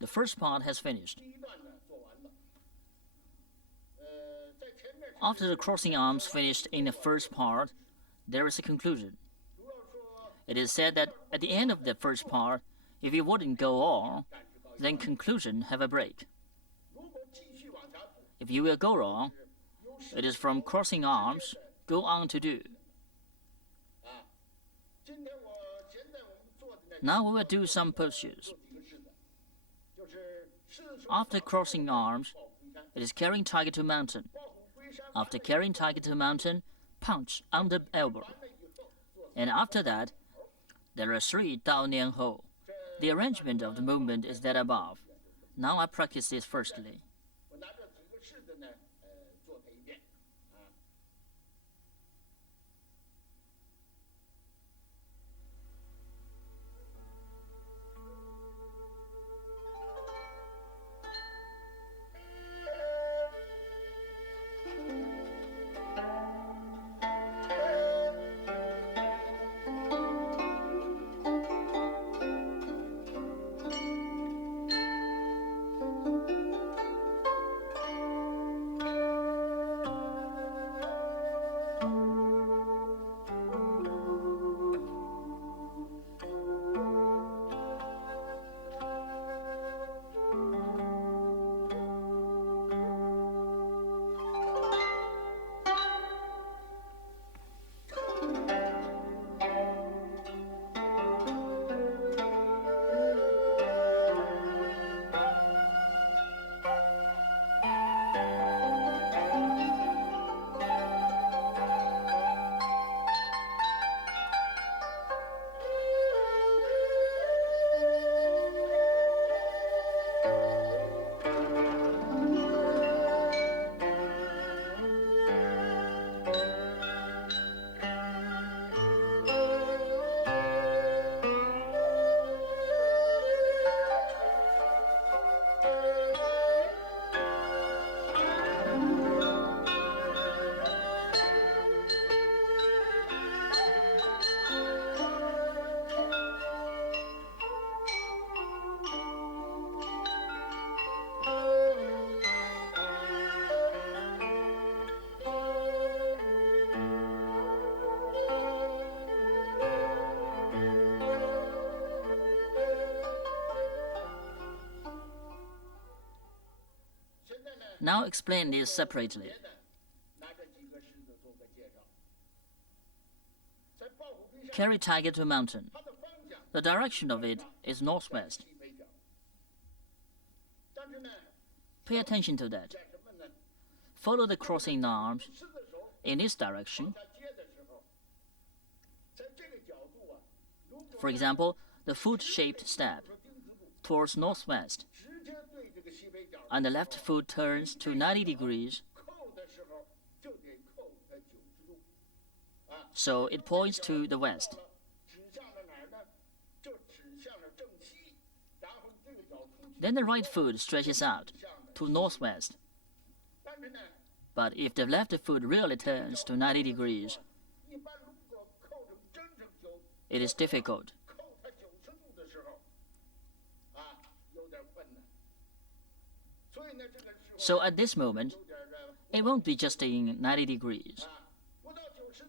The first part has finished. After the crossing arms finished in the first part, there is a conclusion. It is said that at the end of the first part, if you wouldn't go on, then conclusion have a break. If you will go on, it is from crossing arms, go on to do. Now we will do some postures. After crossing arms, it is carrying tiger to mountain. After carrying tiger to mountain, punch on the elbow. And after that, there are 3 Dao Nian Hou. The arrangement of the movement is that above. Now I practice this firstly. Now explain this separately. Carry tiger to mountain. The direction of it is northwest. Pay attention to that. Follow the crossing arms in this direction. For example, the foot-shaped step towards northwest, and the left foot turns to 90 degrees, so it points to the west. Then the right foot stretches out to northwest. But if the left foot really turns to 90 degrees, it is difficult. So at this moment, it won't be just in 90 degrees.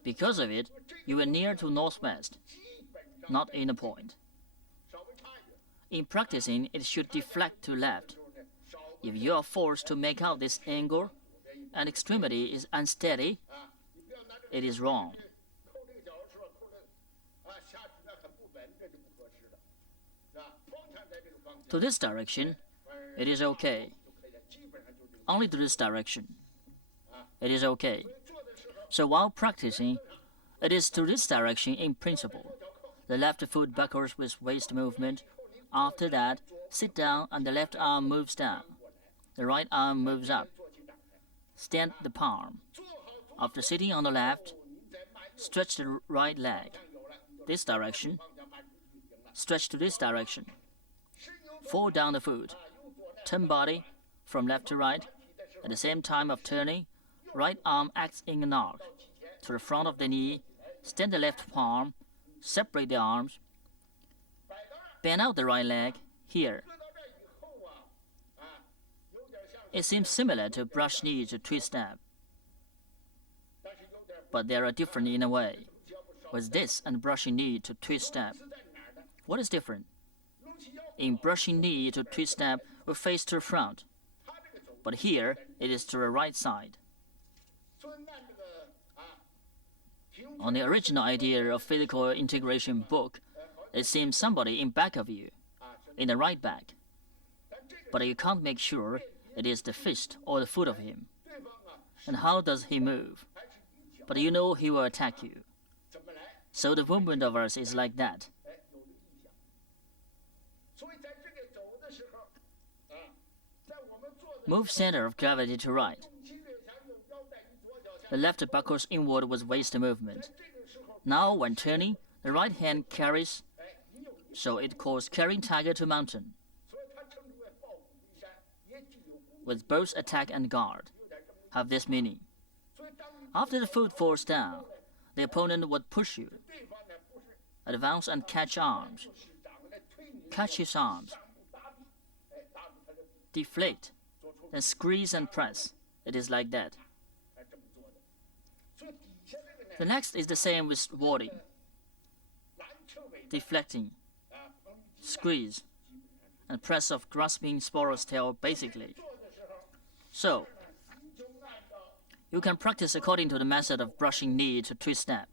Because of it, you are near to northwest, not in a point. In practicing, it should deflect to left. If you are forced to make out this angle, and extremity is unsteady, it is wrong. To this direction, it is okay. Only to this direction, it is okay. So while practicing, it is to this direction in principle. The left foot buckles with waist movement. After that, sit down and the left arm moves down. The right arm moves up. Stand the palm. After sitting on the left, stretch the right leg. This direction. Stretch to this direction. Fold down the foot. Turn body from left to right. At the same time of turning, right arm acts in an arc. To the front of the knee, stand the left palm, separate the arms. Bend out the right leg, here. It seems similar to brush knee to twist step, but they are different in a way. With this and brushing knee to twist step, what is different? In brushing knee to twist step, we face to the front, but here it is to the right side. On the original idea of physical integration book, it seems somebody in back of you, in the right back, but you can't make sure it is the fist or the foot of him. And how does he move? But you know he will attack you. So the movement of us is like that. Move center of gravity to right. The left buckles inward with waist movement. Now when turning, the right hand carries, so it calls carrying tiger to mountain, with both attack and guard, have this meaning. After the foot falls down, the opponent would push you, advance and catch arms, catch his arms, deflate, then squeeze and press. It is like that. The next is the same with warding, deflecting, squeeze, and press of grasping sparrow's tail basically. So, you can practice according to the method of brushing knee to twist step.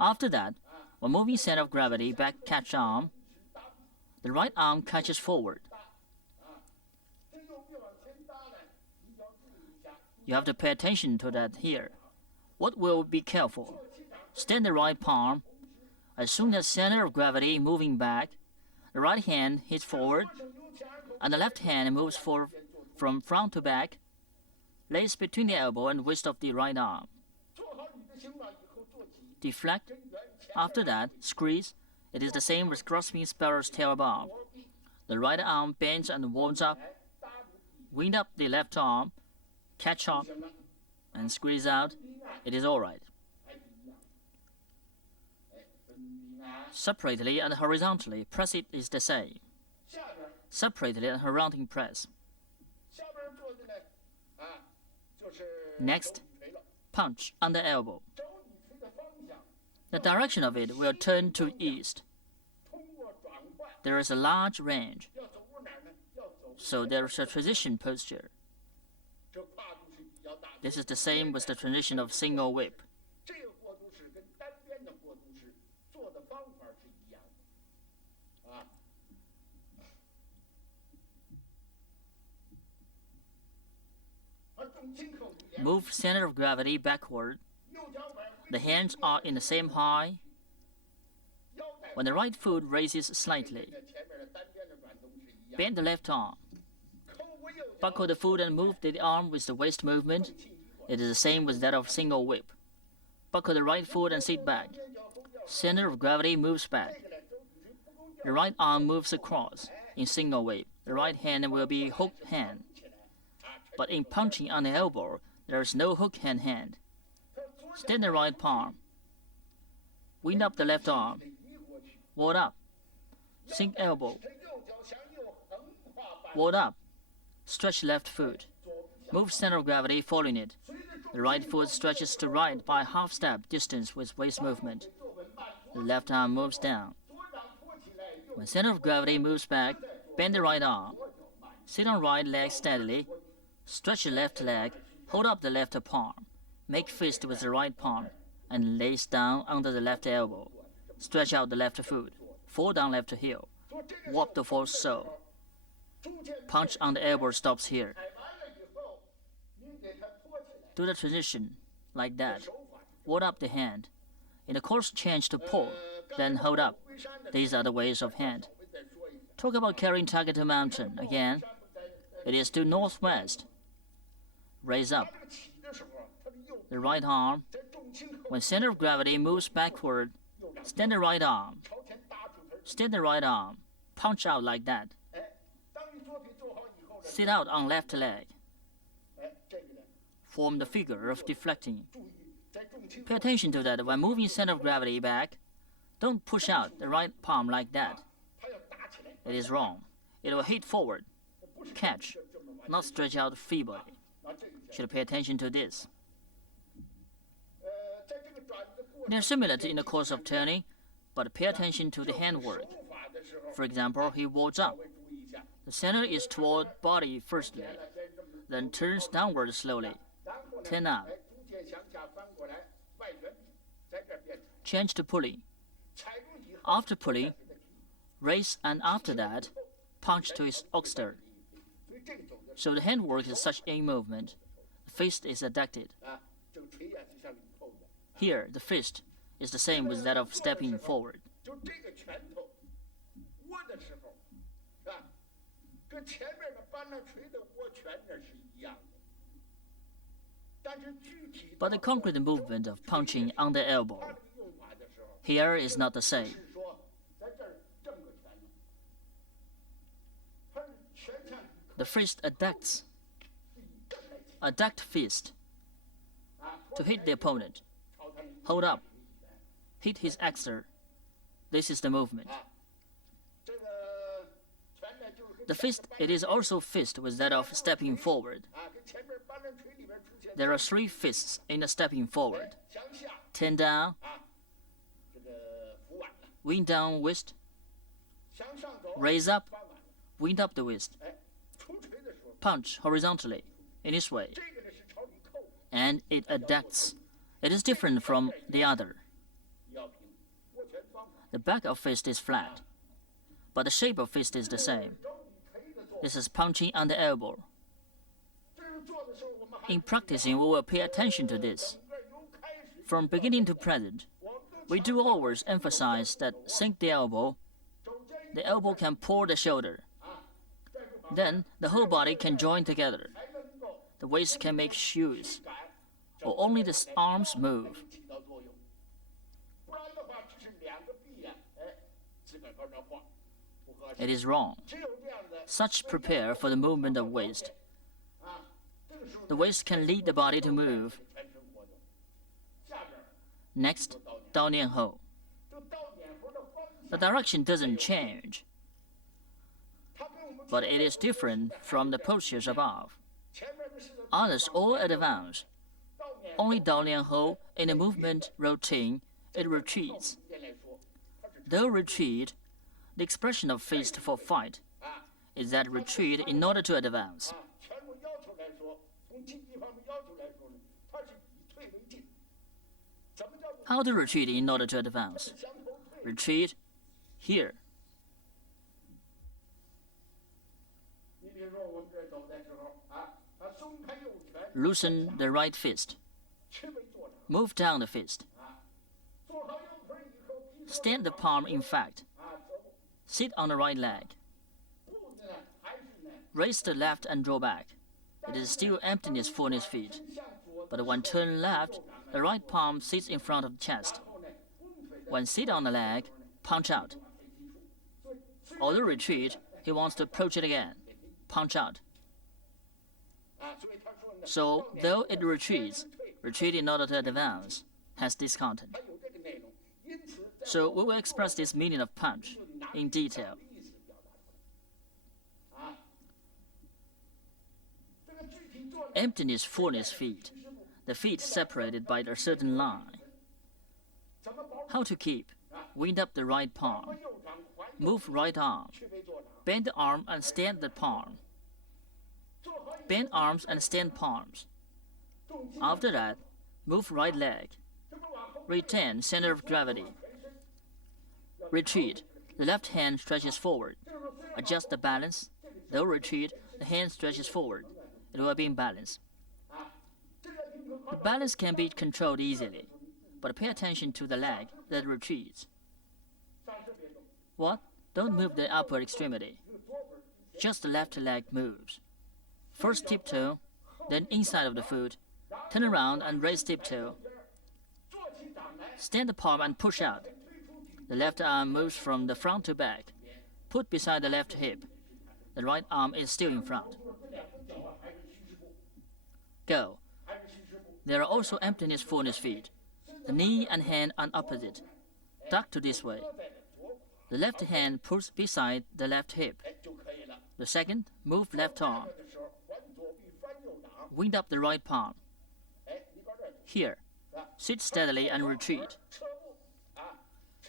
After that, when moving center of gravity back catch arm, the right arm catches forward. You have to pay attention to that here. What will be careful? Stand the right palm. As soon as center of gravity moving back, the right hand hits forward, and the left hand moves forward from front to back, lays between the elbow and wrist of the right arm. Deflect. After that, squeeze. It is the same with grasping sparrow's tail above. The right arm bends and warms up. Wind up the left arm, catch up, and squeeze out. It is all right. Separately and horizontally, press it is the same. Separately and horizontally press. Next, punch under elbow. The direction of it will turn to east. There is a large range, so there is a transition posture. This is the same with the transition of single whip. Move center of gravity backward. The hands are in the same height. When the right foot raises slightly, bend the left arm. Buckle the foot and move the arm with the waist movement. It is the same with that of single whip. Buckle the right foot and sit back. Center of gravity moves back. The right arm moves across. In single whip, the right hand will be hook hand. But in punching on the elbow, there is no hook hand. Stand the right palm. Wind up the left arm. Ward up. Sink elbow. Ward up. Stretch left foot. Move center of gravity following it. The right foot stretches to right by half step distance with waist movement. The left arm moves down. When center of gravity moves back, bend the right arm. Sit on right leg steadily. Stretch the left leg. Hold up the left palm. Make fist with the right palm and lace down under the left elbow. Stretch out the left foot. Fall down left heel. Warp the force so. Punch on the elbow stops here. Do the transition like that. Ward up the hand. In the course change to pull, then hold up. These are the ways of hand. Talk about carrying target to mountain again. It is to northwest. Raise up. The right arm. When center of gravity moves backward, stand the right arm. Stand the right arm. Punch out like that. Sit out on left leg. Form the figure of deflecting. Pay attention to that when moving center of gravity back. Don't push out the right palm like that. It is wrong. It will hit forward. Catch. not stretch out feebly. Should pay attention to this. They are similar in the course of turning, but pay attention to the handwork. For example, he walks up. The center is toward body firstly, then turns downward slowly. Turn up. Change to pulling. After pulling, raise, and after that, punch to his oxter. So the handwork is such a movement. The fist is adducted. Here, the fist is the same with that of stepping forward. But the concrete movement of punching on the elbow here is not the same. The fist adducts. Adduct fist to hit the opponent. Hold up. Hit his axer. This is the movement. The fist, it is also fist with that of stepping forward. There are 3 fists in the stepping forward. Turn down, wind down wrist, raise up, wind up the wrist, punch horizontally in this way, and it adducts. It is different from the other. The back of fist is flat, but the shape of fist is the same. This is punching on the elbow. In practicing, we will pay attention to this. From beginning to present, we do always emphasize that sink the elbow can pull the shoulder. Then the whole body can join together. The waist can make shoes, or only the arms move. It is wrong. Such prepare for the movement of waist. The waist can lead the body to move. Next, 刀念后. The direction doesn't change, but it is different from the postures above. Others all advance. Only 刀念后in the movement routine, it retreats. Though retreat, the expression of fist for fight is that retreat in order to advance. How to retreat in order to advance? Retreat here. Loosen the right fist. Move down the fist. Stand the palm in fact. Sit on the right leg. Raise the left and draw back. It is still emptiness fullness feet. But when turn left, the right palm sits in front of the chest. When sit on the leg, punch out. Although retreat, he wants to approach it again. Punch out. So, though it retreats, retreat in order to advance has this content. So we will express this meaning of punch in detail. Emptiness fullness feet. The feet separated by a certain line. How to keep? Wind up the right palm. Move right arm. Bend the arm and stand the palm. Bend arms and stand palms. After that, move right leg. Retain center of gravity. Retreat. The left hand stretches forward. Adjust the balance. Though retreat, the hand stretches forward. It will be in balance. The balance can be controlled easily, but pay attention to the leg that retreats. What? Don't move the upper extremity. Just the left leg moves. First tiptoe, then inside of the foot. Turn around and raise tiptoe. Stand the palm and push out. The left arm moves from the front to back. Put beside the left hip. The right arm is still in front. Go. There are also emptiness fullness feet. The knee and hand are opposite. Duck to this way. The left hand puts beside the left hip. The second, move left arm. Wind up the right palm. Here, sit steadily and retreat.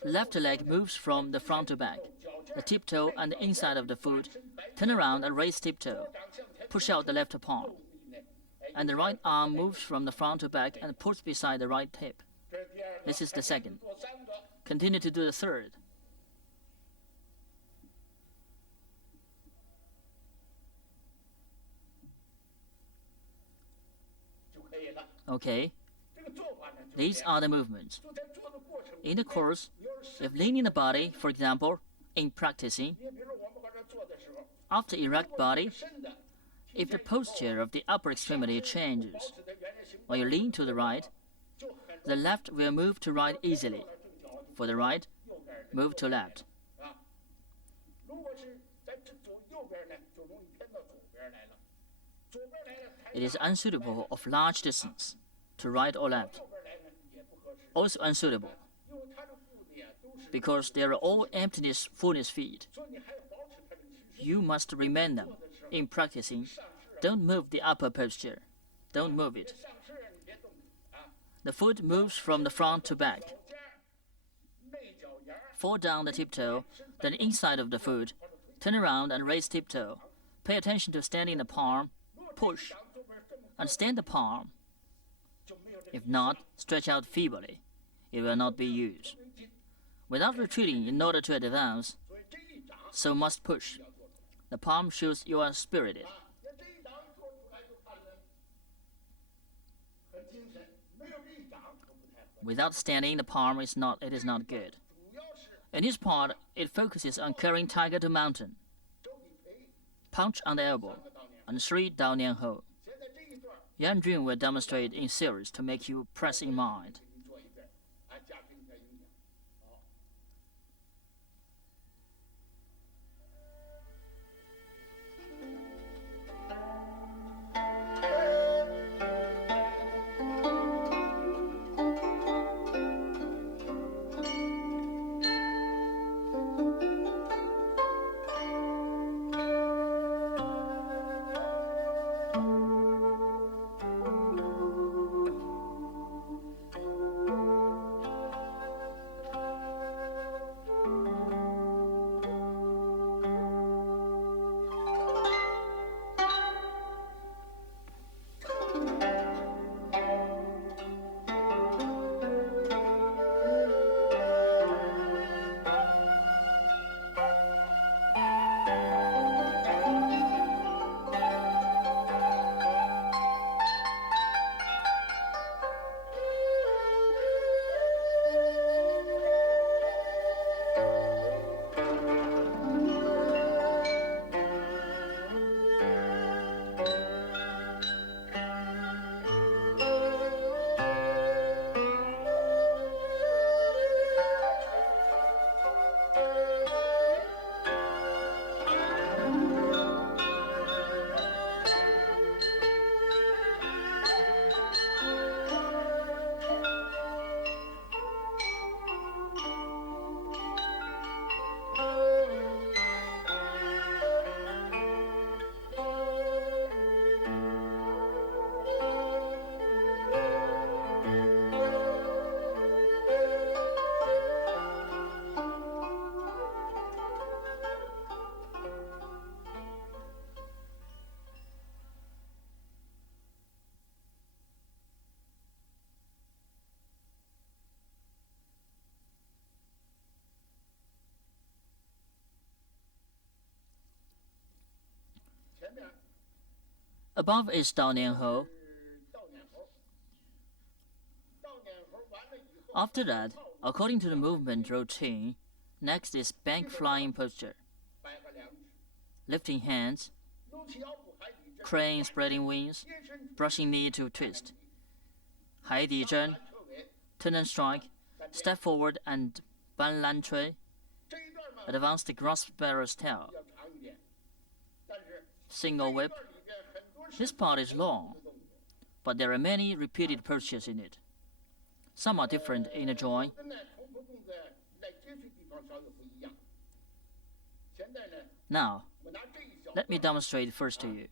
Left leg moves from the front to back. The tiptoe and the inside of the foot. Turn around and raise tiptoe. Push out the left palm. And the right arm moves from the front to back and puts beside the right hip. This is the second. Continue to do the third. Okay. These are the movements. In the course, if leaning the body, for example, in practicing, after erect body, if the posture of the upper extremity changes, or you lean to the right, the left will move to right easily. For the right, move to left. It is unsuitable of large distance, to right or left. Also unsuitable, because they are all emptiness, fullness feet. You must remain them in practicing. Don't move the upper posture. Don't move it. The foot moves from the front to back. Fall down the tiptoe, then inside of the foot. Turn around and raise tiptoe. Pay attention to standing the palm. Push. And stand the palm. If not, stretch out feebly. It will not be used. Without retreating in order to advance, so must push. The palm shows you are spirited. Without standing the palm, it is not good. In this part, it focuses on carrying tiger to mountain. Punch on the elbow, and 3 Dao Nian Hou. Yang Zhenduo will demonstrate in series to make you press in mind. Above is Dao Nian Hou. After that, according to the movement routine, next is bank flying posture. Lifting hands, crane spreading wings, brushing knee to twist. Hai Di Zhen, turn and strike, step forward and ban lan cui. Advance the grass sparrow's tail. Single whip. This part is long, but there are many repeated postures in it. Some are different in the joint. Now, let me demonstrate first to you.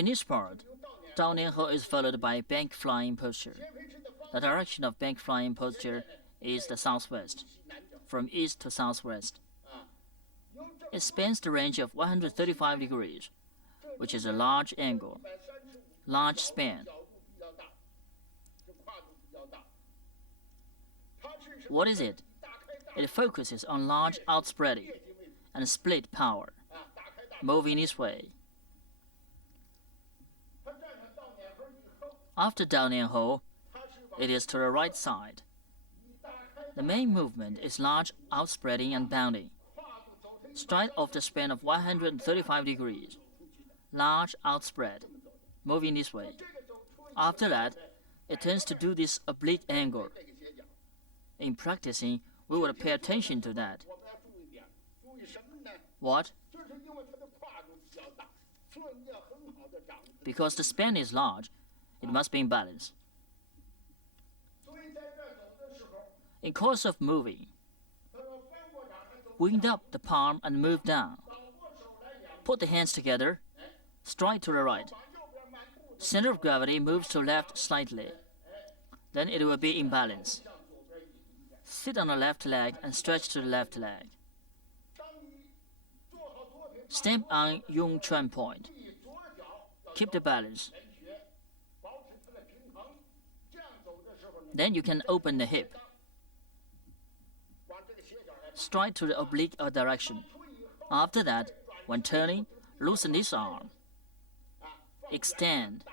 In this part, down and ho is followed by bank flying posture. The direction of bank flying posture is the southwest, from east to southwest. It spans the range of 135 degrees, which is a large angle, large span. What is it? It focuses on large outspreading and split power, moving this way. After down and ho, it is to the right side. The main movement is large outspreading and bounding. Straight off the span of 135 degrees, large outspread, moving this way. After that, it tends to do this oblique angle. In practicing, we will pay attention to that. What? Because the span is large, it must be in balance. In course of moving, wind up the palm and move down. Put the hands together, straight to the right. Center of gravity moves to left slightly. Then it will be in balance. Sit on the left leg and stretch to the left leg. Stamp on Yung Chuan point. Keep the balance. Then you can open the hip. Straight to the oblique direction. After that, when turning, loosen this arm. Extend.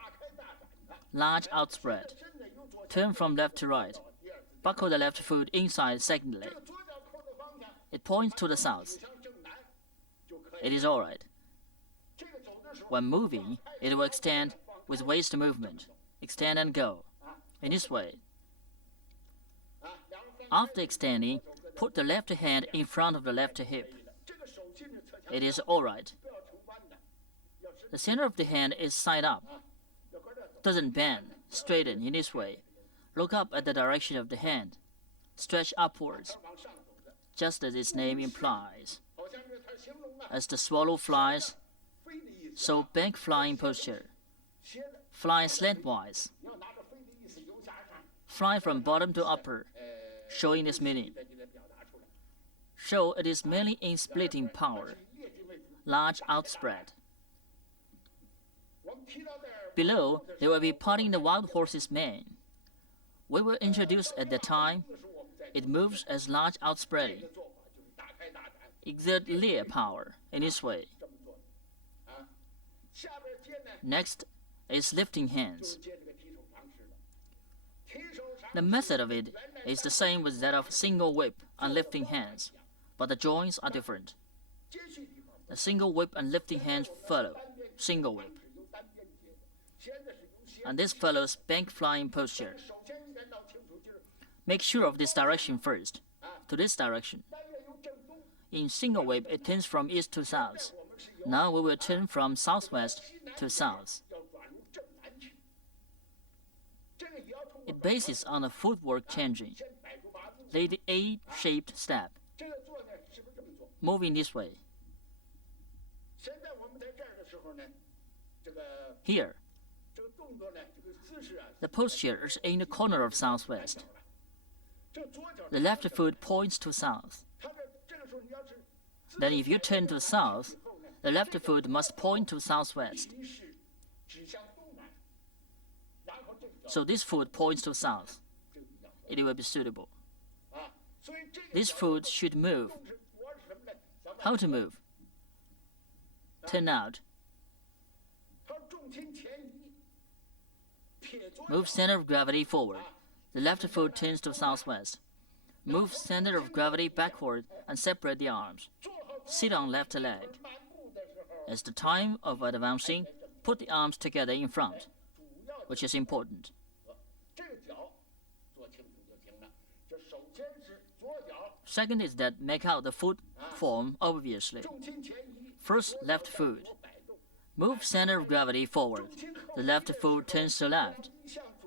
Large outspread. Turn from left to right. Buckle the left foot inside secondly. It points to the south. It is alright. When moving, it will extend with waist movement. Extend and go. In this way. After extending, put the left hand in front of the left hip. It is alright. The center of the hand is side up. Doesn't bend, straighten in this way. Look up at the direction of the hand. Stretch upwards, just as its name implies. As the swallow flies, so bank flying posture. Fly slantwise. Fly from bottom to upper, showing this meaning. Show it is mainly in splitting power. Large outspread. Below, they will be parting the wild horse's mane. We will introduce at the time. It moves as large outspreading. Exert leer power in this way. Next is lifting hands. The method of it is the same with that of single whip and lifting hands, but the joints are different. The single whip and lifting hands follow single whip. And this follows bank flying posture. Make sure of this direction first, to this direction. In single whip, it turns from east to south. Now we will turn from southwest to south. It bases on a footwork changing. Lay the A-shaped step, moving this way. Here, the posture is in the corner of southwest. The left foot points to south. Then if you turn to south, the left foot must point to southwest. So this foot points to south. It will be suitable. This foot should move. How to move? Turn out. Move center of gravity forward. The left foot turns to southwest. Move center of gravity backward and separate the arms. Sit on left leg. As the time of advancing, put the arms together in front, which is important. Second is that make out the foot form obviously. First, left foot. Move center of gravity forward. The left foot turns to left.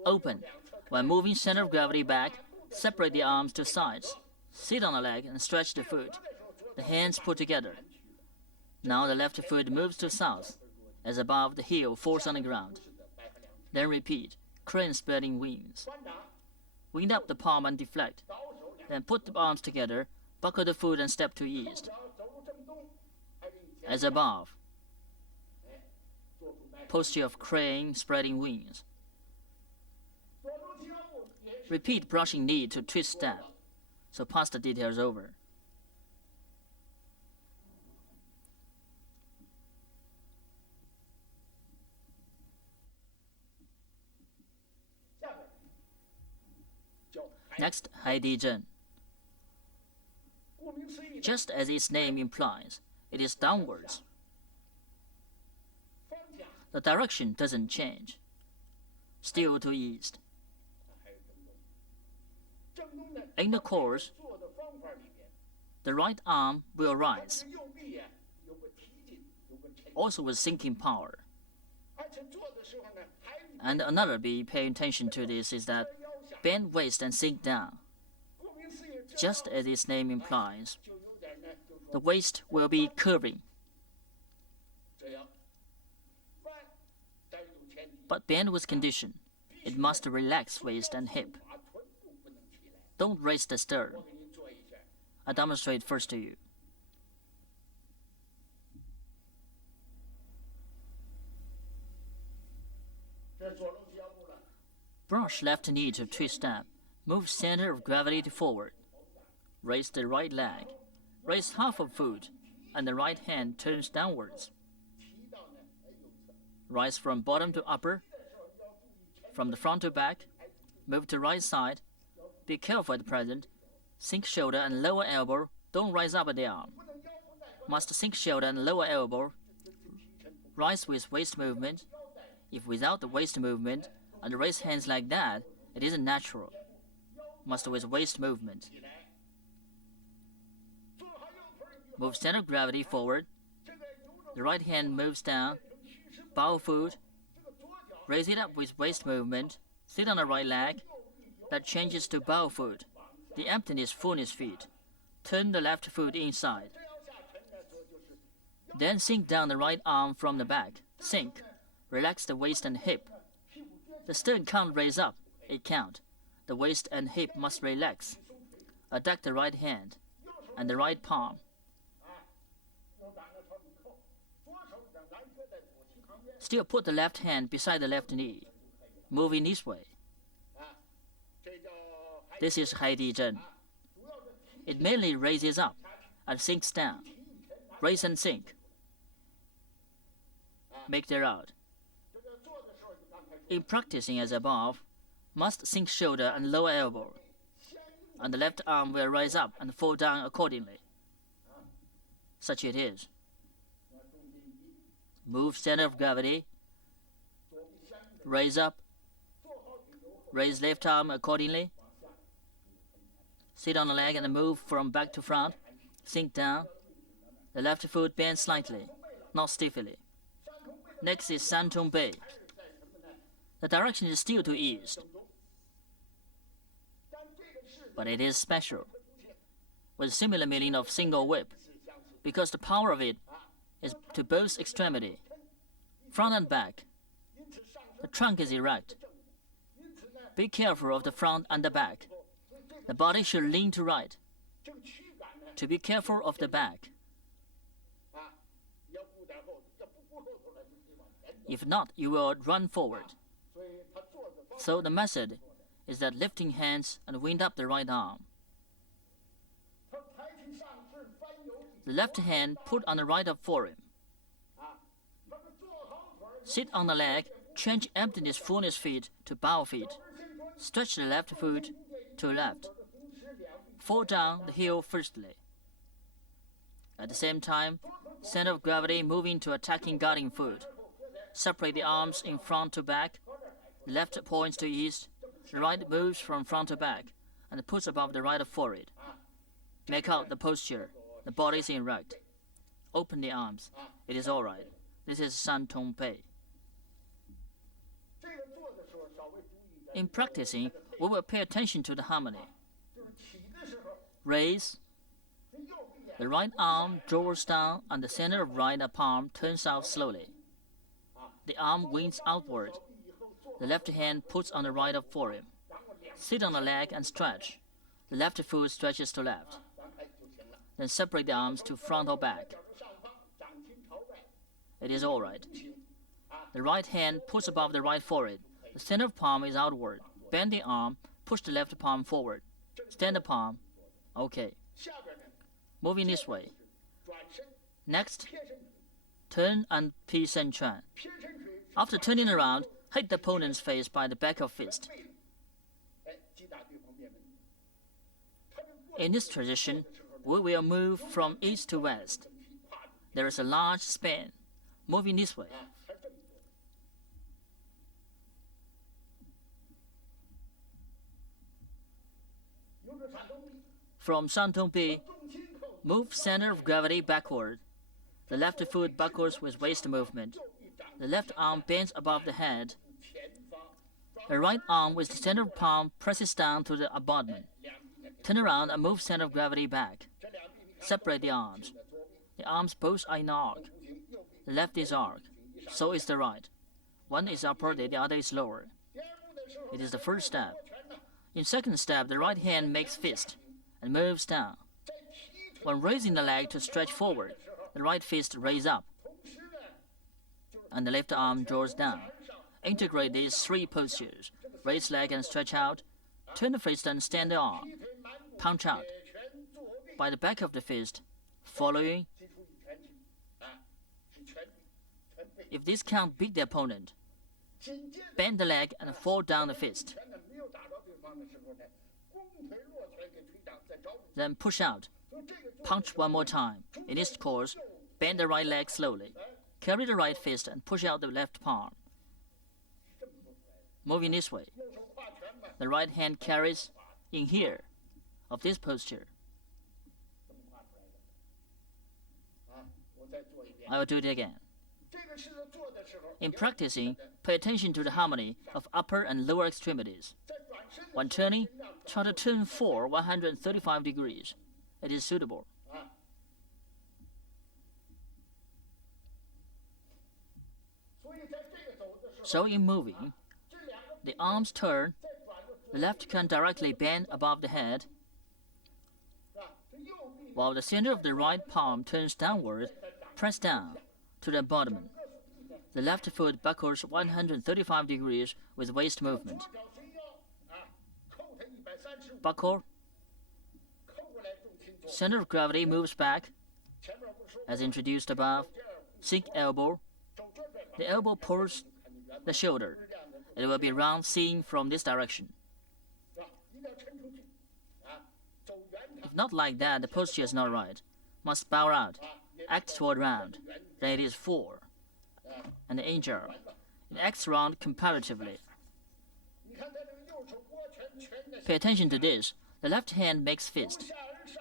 Open. When moving center of gravity back, separate the arms to sides. Sit on the leg and stretch the foot. The hands put together. Now the left foot moves to south. As above, the heel falls on the ground. Then repeat, crane spreading wings. Wind up the palm and deflect. Then put the arms together, buckle the foot and step to east. As above. Posture of crane spreading wings. Repeat brushing knee to twist step. So pass the details over. Next, Haidizhen. Just as its name implies, it is downwards. The direction doesn't change. Still to east. In the course, the right arm will rise, also with sinking power. And another be paying attention to this is that bend waist and sink down. Just as its name implies, the waist will be curving. But bend with condition. It must relax waist and hip. Don't raise the stern. I demonstrate first to you. Brush left knee to twist step. Move center of gravity to forward. Raise the right leg. Raise half of foot, and the right hand turns downwards. Rise from bottom to upper. From the front to back. Move to right side. Be careful at present. Sink shoulder and lower elbow. Don't rise up at the arm. Must sink shoulder and lower elbow. Rise with waist movement. If without the waist movement and raise hands like that, it isn't natural. Must with waist movement. Move center of gravity forward. The right hand moves down. Bow foot. Raise it up with waist movement. Sit on the right leg. That changes to bow foot. The emptiness, fullness feet. Turn the left foot inside. Then sink down the right arm from the back. Sink. Relax the waist and hip. The stern can't raise up. It can't. The waist and hip must relax. Adduct the right hand and the right palm. Still put the left hand beside the left knee. Move in this way. This is Haidizhen. It mainly raises up and sinks down. Raise and sink. Make that out. In practicing as above, must sink shoulder and lower elbow, and the left arm will rise up and fall down accordingly. Such it is. Move center of gravity. Raise up. Raise left arm accordingly. Sit on the leg and move from back to front. Sink down. The left foot bends slightly, not stiffly. Next is Santong Bei. The direction is still to east, but it is special, with similar meaning of single whip, because the power of it is to both extremity, front and back. The trunk is erect. Be careful of the front and the back. The body should lean to right. To be careful of the back. If not, you will run forward. So the method is that lifting hands and wind up the right arm. The left hand put on the right of forearm. Sit on the leg, change emptiness fullness feet to bow feet. Stretch the left foot to left. Fall down the heel firstly. At the same time, center of gravity moving to attacking guarding foot. Separate the arms in front to back. The left points to east. The right moves from front to back and puts above the right forehead. Make out the posture. The body is erect. Open the arms. It is all right. This is Santong Bei. In practicing, we will pay attention to the harmony. Raise. The right arm draws down and the center of right palm turns out slowly. The arm wings outward. The left hand puts on the right forearm. Sit on the leg and stretch. The left foot stretches to left. Then separate the arms to front or back. It is all right. The right hand puts above the right forehead. The center of palm is outward. Bend the arm. Push the left palm forward. Stand the palm. Okay. Moving this way. Next, turn and peace and chuan. After turning around, hit the opponent's face by the back of fist. In this tradition, we will move from east to west. There is a large span. Moving this way. From Shantong Bi, move center of gravity backward. The left foot buckles with waist movement. The left arm bends above the head. The right arm with the center of palm presses down to the abutment. Turn around and move center of gravity back. Separate the arms. The arms both are in arc. The left is arc. So is the right. One is upper, the other is lower. It is the first step. In second step, the right hand makes fist and moves down. When raising the leg to stretch forward, the right fist raises up, and the left arm draws down. Integrate these three postures. Raise leg and stretch out. Turn the fist and stand the arm. Punch out. By the back of the fist, following. If this can't beat the opponent, bend the leg and fall down the fist. Then push out. Punch one more time. In this course, bend the right leg slowly. Carry the right fist and push out the left palm. Moving this way. The right hand carries in here of this posture. I will do it again. In practicing, pay attention to the harmony of upper and lower extremities. When turning, try to turn for 135 degrees. It is suitable. So in moving, the arms turn, the left can directly bend above the head, while the center of the right palm turns downward, press down to the abutment. The left foot buckles 135 degrees with waist movement. Buckle. Center of gravity moves back, as introduced above. Sink elbow. The elbow pulls the shoulder. It will be round seen from this direction. If not like that, the posture is not right. Must bow out. Act toward round. Then it is 4. And the injure. It acts round comparatively. Pay attention to this. The left hand makes fist.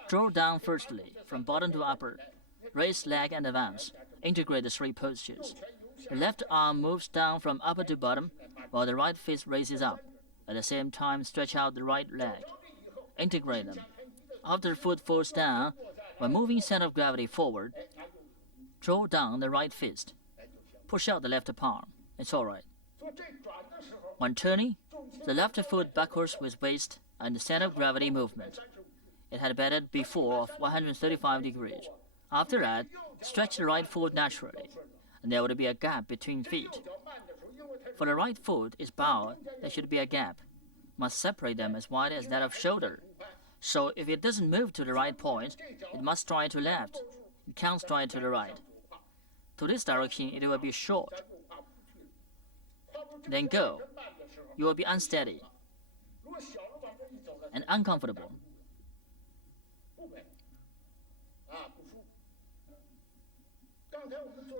Draw down firstly, from bottom to upper. Raise leg and advance. Integrate the three postures. The left arm moves down from upper to bottom, while the right fist raises up. At the same time, stretch out the right leg. Integrate them. After the foot falls down, when moving center of gravity forward, draw down the right fist. Push out the left palm. It's all right. When turning, the left foot buckles with waist and the center of gravity movement. It had bended before of 135 degrees. After that, stretch the right foot naturally, and there would be a gap between feet. For the right foot is bowed, there should be a gap. Must separate them as wide as that of shoulder. So if it doesn't move to the right point, it must stride to left. It can't stride to the right. To this direction, it will be short. Then go. You will be unsteady and uncomfortable.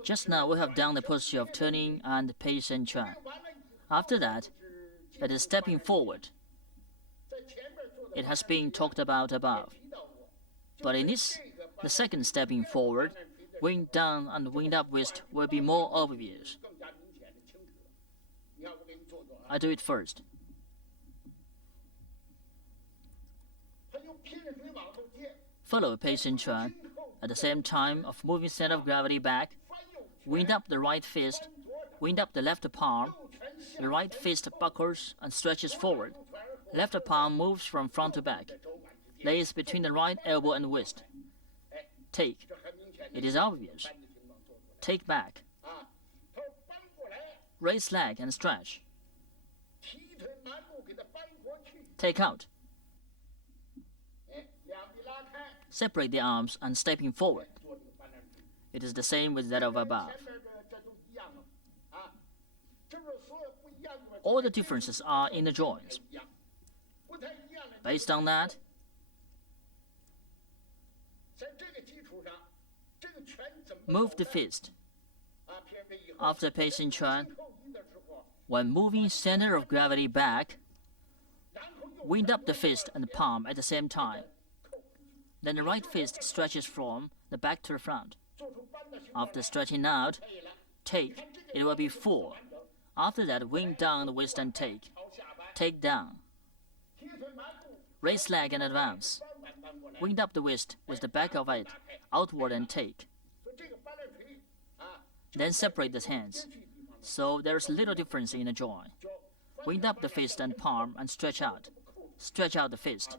Just now we have done the posture of turning and pace and chuan. After that, it is stepping forward. It has been talked about above. But in this, the second stepping forward, wing down and wing up wrist will be more obvious. I do it first. Follow pace and chuan at the same time of moving center of gravity back. Wind up the right fist Wind up the left palm. The right fist buckles and stretches forward. Left palm moves from front to back. Lays between the right elbow and wrist. Take. It is obvious. Take back. Raise leg and stretch. Take out. Separate the arms and stepping forward. It is the same with that of above. All the differences are in the joints. Based on that, move the fist. After pacing Chuan, when moving center of gravity back, wind up the fist and palm at the same time. Then the right fist stretches from the back to the front. After stretching out, take. It will be 4. After that, wing down the waist and take. Take down. Raise leg and advance. Wind up the waist with the back of it outward and take. Then separate the hands. So there is little difference in the joint. Wind up the fist and palm and stretch out. Stretch out the fist.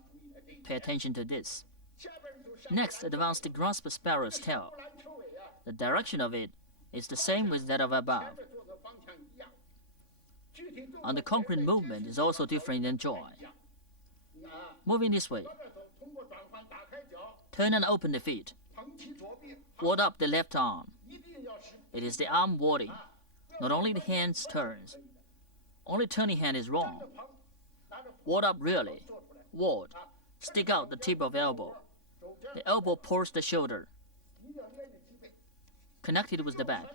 Pay attention to this. Next, advance the grasp sparrow's tail. The direction of it is the same with that of above. And the concrete movement is also different in joint. Moving this way. Turn and open the feet. Ward up the left arm. It is the arm warding. Not only the hands turns. Only turning hand is wrong. Ward up really. Ward. Stick out the tip of elbow. The elbow pulls the shoulder. Connected with the back.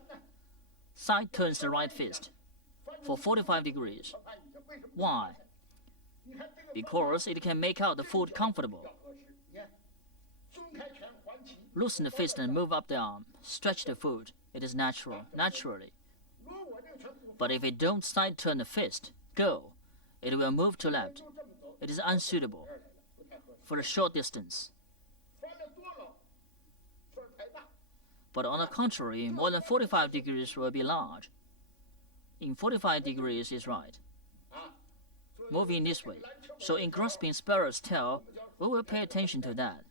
Side turns the right fist for 45 degrees. Why? Because it can make out the foot comfortable. Loosen the fist and move up the arm. Stretch the foot. It is naturally. But if it don't side turn the fist, go. It will move to left. It is unsuitable for a short distance. But on the contrary, more than 45 degrees will be large. In 45 degrees is right. Moving this way. So in grasping sparrow's tail, we will pay attention to that.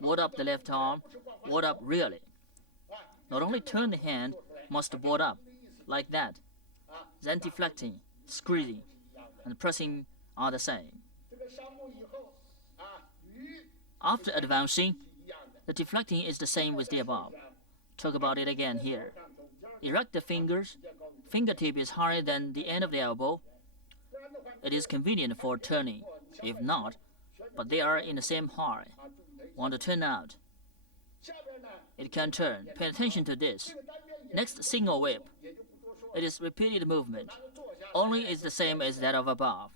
Ward up the left arm, ward up really. Not only turn the hand, must ward up, like that. Then deflecting, squeezing, and pressing are the same. After advancing, the deflecting is the same with the above. Talk about it again here. Erect the fingers. Fingertip is higher than the end of the elbow. It is convenient for turning. If not, but they are in the same height. Want to turn out. It can turn. Pay attention to this. Next, single whip. It is repeated movement. Only is the same as that of above.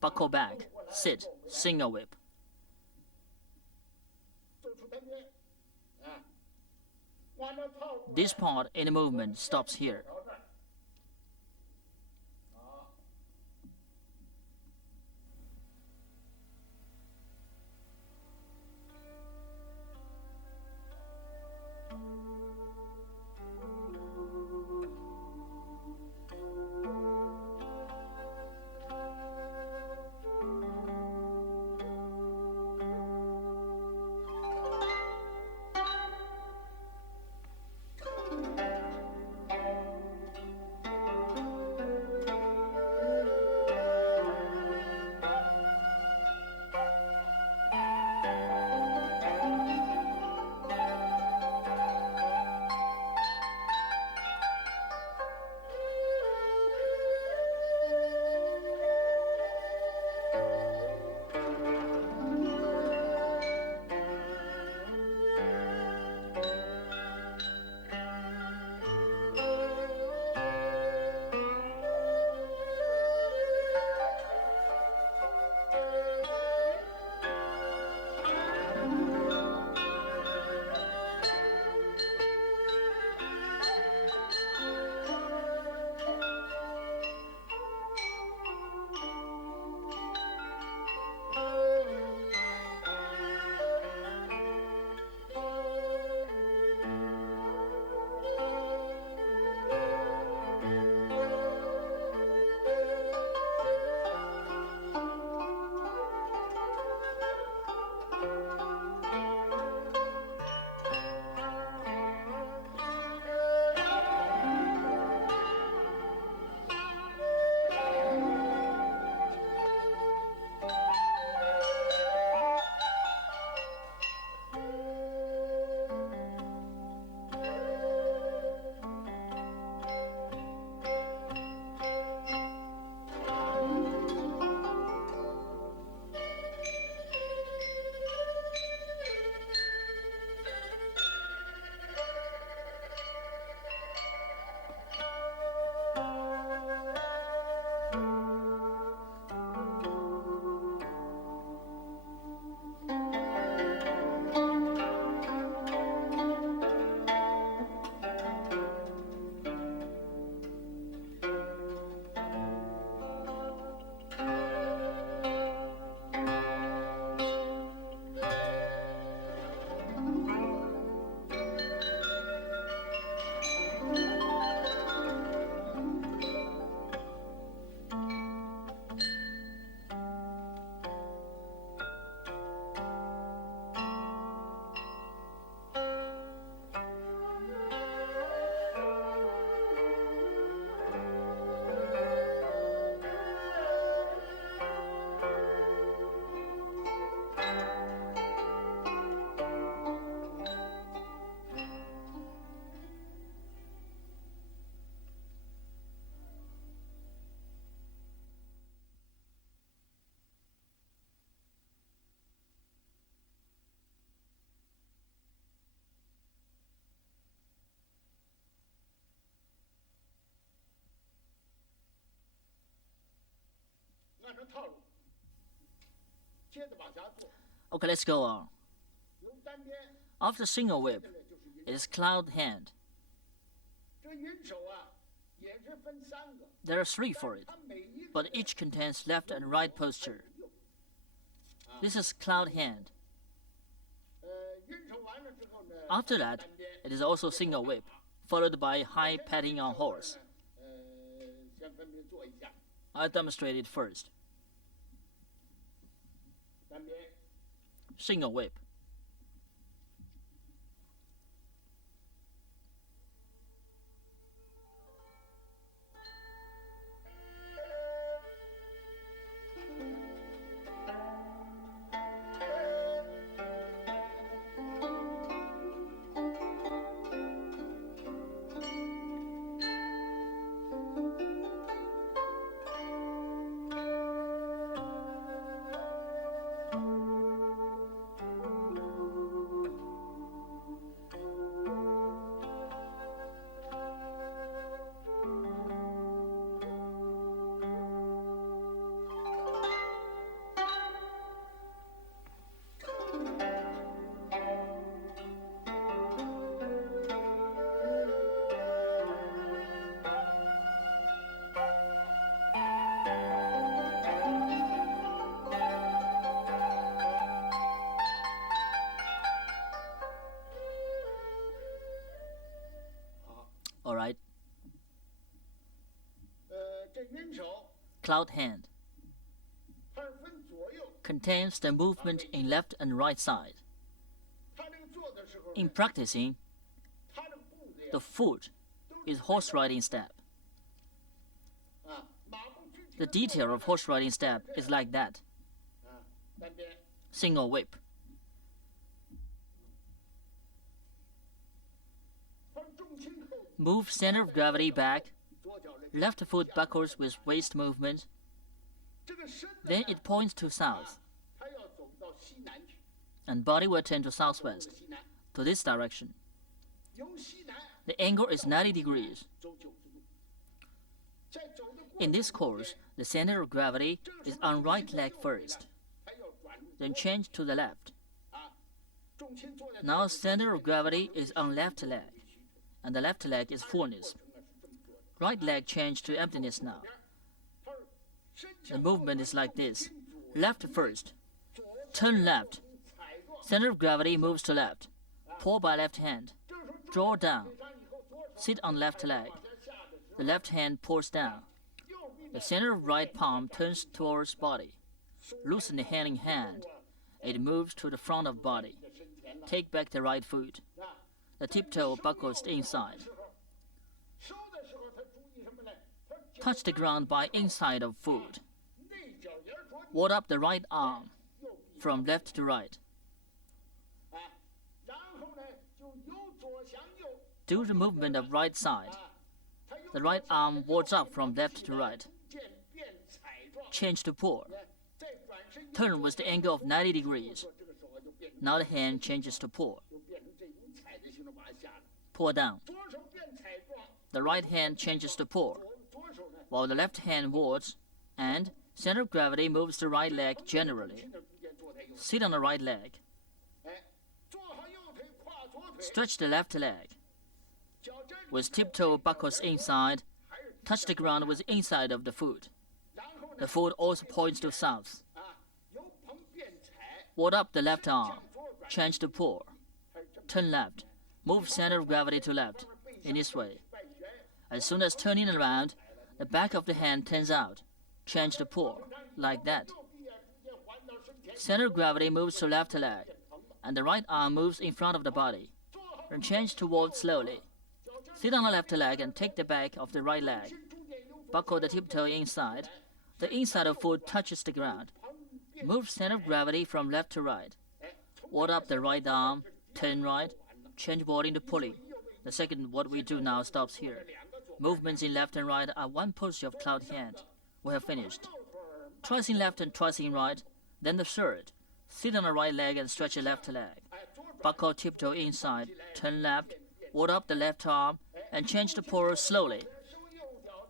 Buckle back. Sit. Single whip. This part in the movement stops here. Okay, let's go on. After single whip, is cloud hand. There are 3 for it, but each contains left and right posture. This is cloud hand. After that, it is also single whip, followed by high patting on horse. I'll demonstrate it first. Single whip. Alright. Cloud hand contains the movement in left and right side. In practicing, the foot is horse riding step. The detail of horse riding step is like that. Single whip. Move center of gravity back, left foot backwards with waist movement. Then it points to south, and body will turn to southwest, to this direction. The angle is 90 degrees. In this course, the center of gravity is on right leg first, then change to the left. Now center of gravity is on left leg, and the left leg is fullness. Right leg change to emptiness now. The movement is like this. Left first. Turn left. Center of gravity moves to left. Pull by left hand. Draw down. Sit on left leg. The left hand pulls down. The center of right palm turns towards body. Loosen the hand in hand. It moves to the front of body. Take back the right foot. The tiptoe buckles inside. Touch the ground by inside of foot. Ward up the right arm from left to right. Do the movement of right side. The right arm wards up from left to right. Change to pull. Turn with the angle of 90 degrees. Now the hand changes to pull. Pull down. The right hand changes to pull, while the left hand wards, and center of gravity moves the right leg generally. Sit on the right leg. Stretch the left leg. With tiptoe buckles inside, touch the ground with the inside of the foot. The foot also points to south. Ward up the left arm. Change to pull. Turn left. Move center of gravity to left, in this way. As soon as turning around, the back of the hand turns out. Change to pull, like that. Center of gravity moves to left leg, and the right arm moves in front of the body. Then change to walk slowly. Sit on the left leg and take the back of the right leg. Buckle the tiptoe inside. The inside of foot touches the ground. Move center of gravity from left to right. Ward up the right arm, turn right, change body to pulling. The second, what we do now, stops here. Movements in left and right are one posture of cloud hand. We have finished. Twice in left and twice in right. Then the third. Sit on the right leg and stretch the left leg. Buckle tiptoe inside, turn left, ward up the left arm, and change the pull slowly.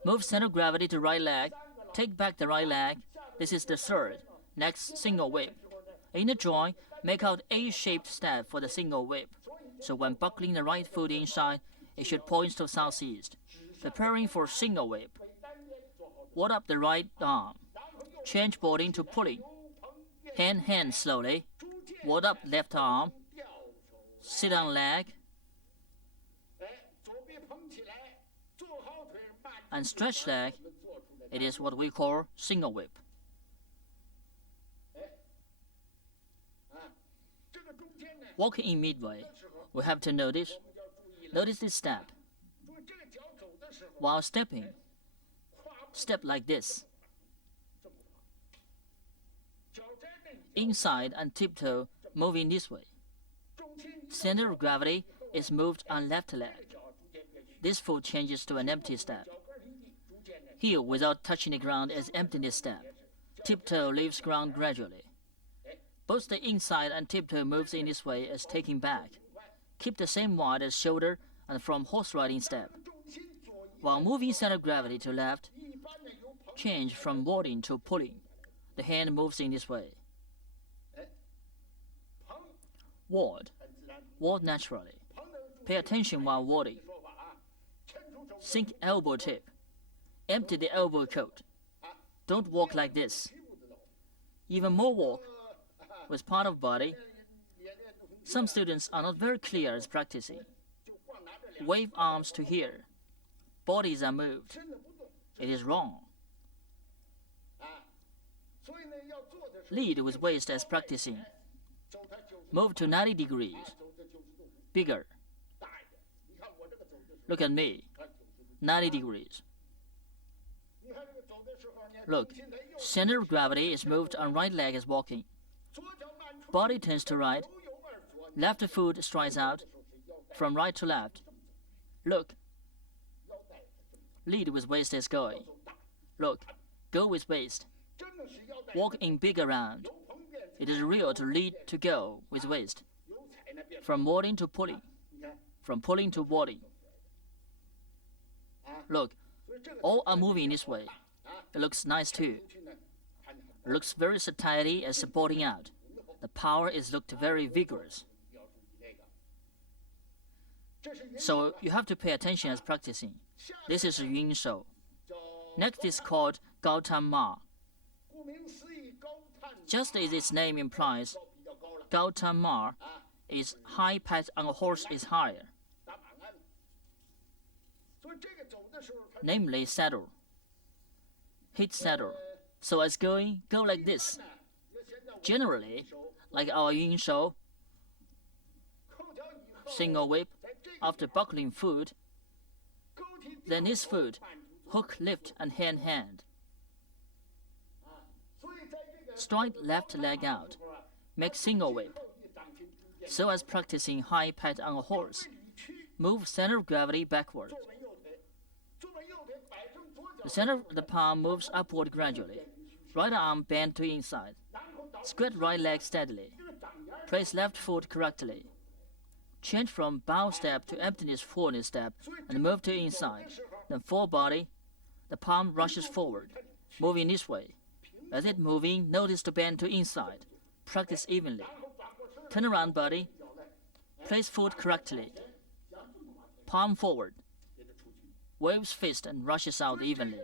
Move center of gravity to right leg, take back the right leg, This is the third. Next, single whip. In the drawing, make out A-shaped step for the single whip. So when buckling the right foot inside, it should point to southeast. Preparing for single whip. Ward up the right arm. Change boarding to pulling. Hand slowly. Ward up left arm. Sit on leg. And stretch leg. It is what we call single whip. Walking in midway, we have to notice this step. While stepping, step like this. Inside and tiptoe moving this way. Center of gravity is moved on left leg. This foot changes to an empty step. Heel without touching the ground is emptiness step. Tiptoe leaves ground gradually. Both the inside and tiptoe moves in this way as taking back. Keep the same wide as shoulder and from horse riding step. While moving center of gravity to left, change from warding to pulling. The hand moves in this way. Ward. Ward naturally. Pay attention while warding. Sink elbow tip. Empty the elbow coat. Don't walk like this. Even more walk with part of body. Some students are not very clear as practicing. Wave arms to here. Bodies are moved. It is wrong. Lead with waist as practicing. Move to 90 degrees. Bigger. Look at me. 90 degrees. Look, center of gravity is moved on right leg as walking. Body turns to right. Left foot strides out from right to left. Look. Lead with waist as going. Look, go with waist. Walk in big around. It is real to lead to go with waist. From warding to pulling. From pulling to warding. Look, all are moving this way. It looks nice too. It looks very satiety as supporting out. The power is looked very vigorous. So you have to pay attention as practicing. This is Yun Shou. Next is called Gao Tan Ma. Just as its name implies, Gao Tan Ma is high pat on a horse is higher. Namely saddle. Hit saddle. So as going, go like this. Generally, like our Yun Shou, single whip, after buckling foot, then this foot, hook, lift, and hand. Strike left leg out, make single whip. So as practicing high pat on a horse, move center of gravity backward. The center of the palm moves upward gradually. Right arm bend to inside. Squat right leg steadily. Place left foot correctly. Change from bow step to emptiness forward step and move to inside. Then full body. The palm rushes forward, moving this way. As it moving, notice to bend to inside. Practice evenly. Turn around body. Place foot correctly. Palm forward. Waves fist and rushes out evenly.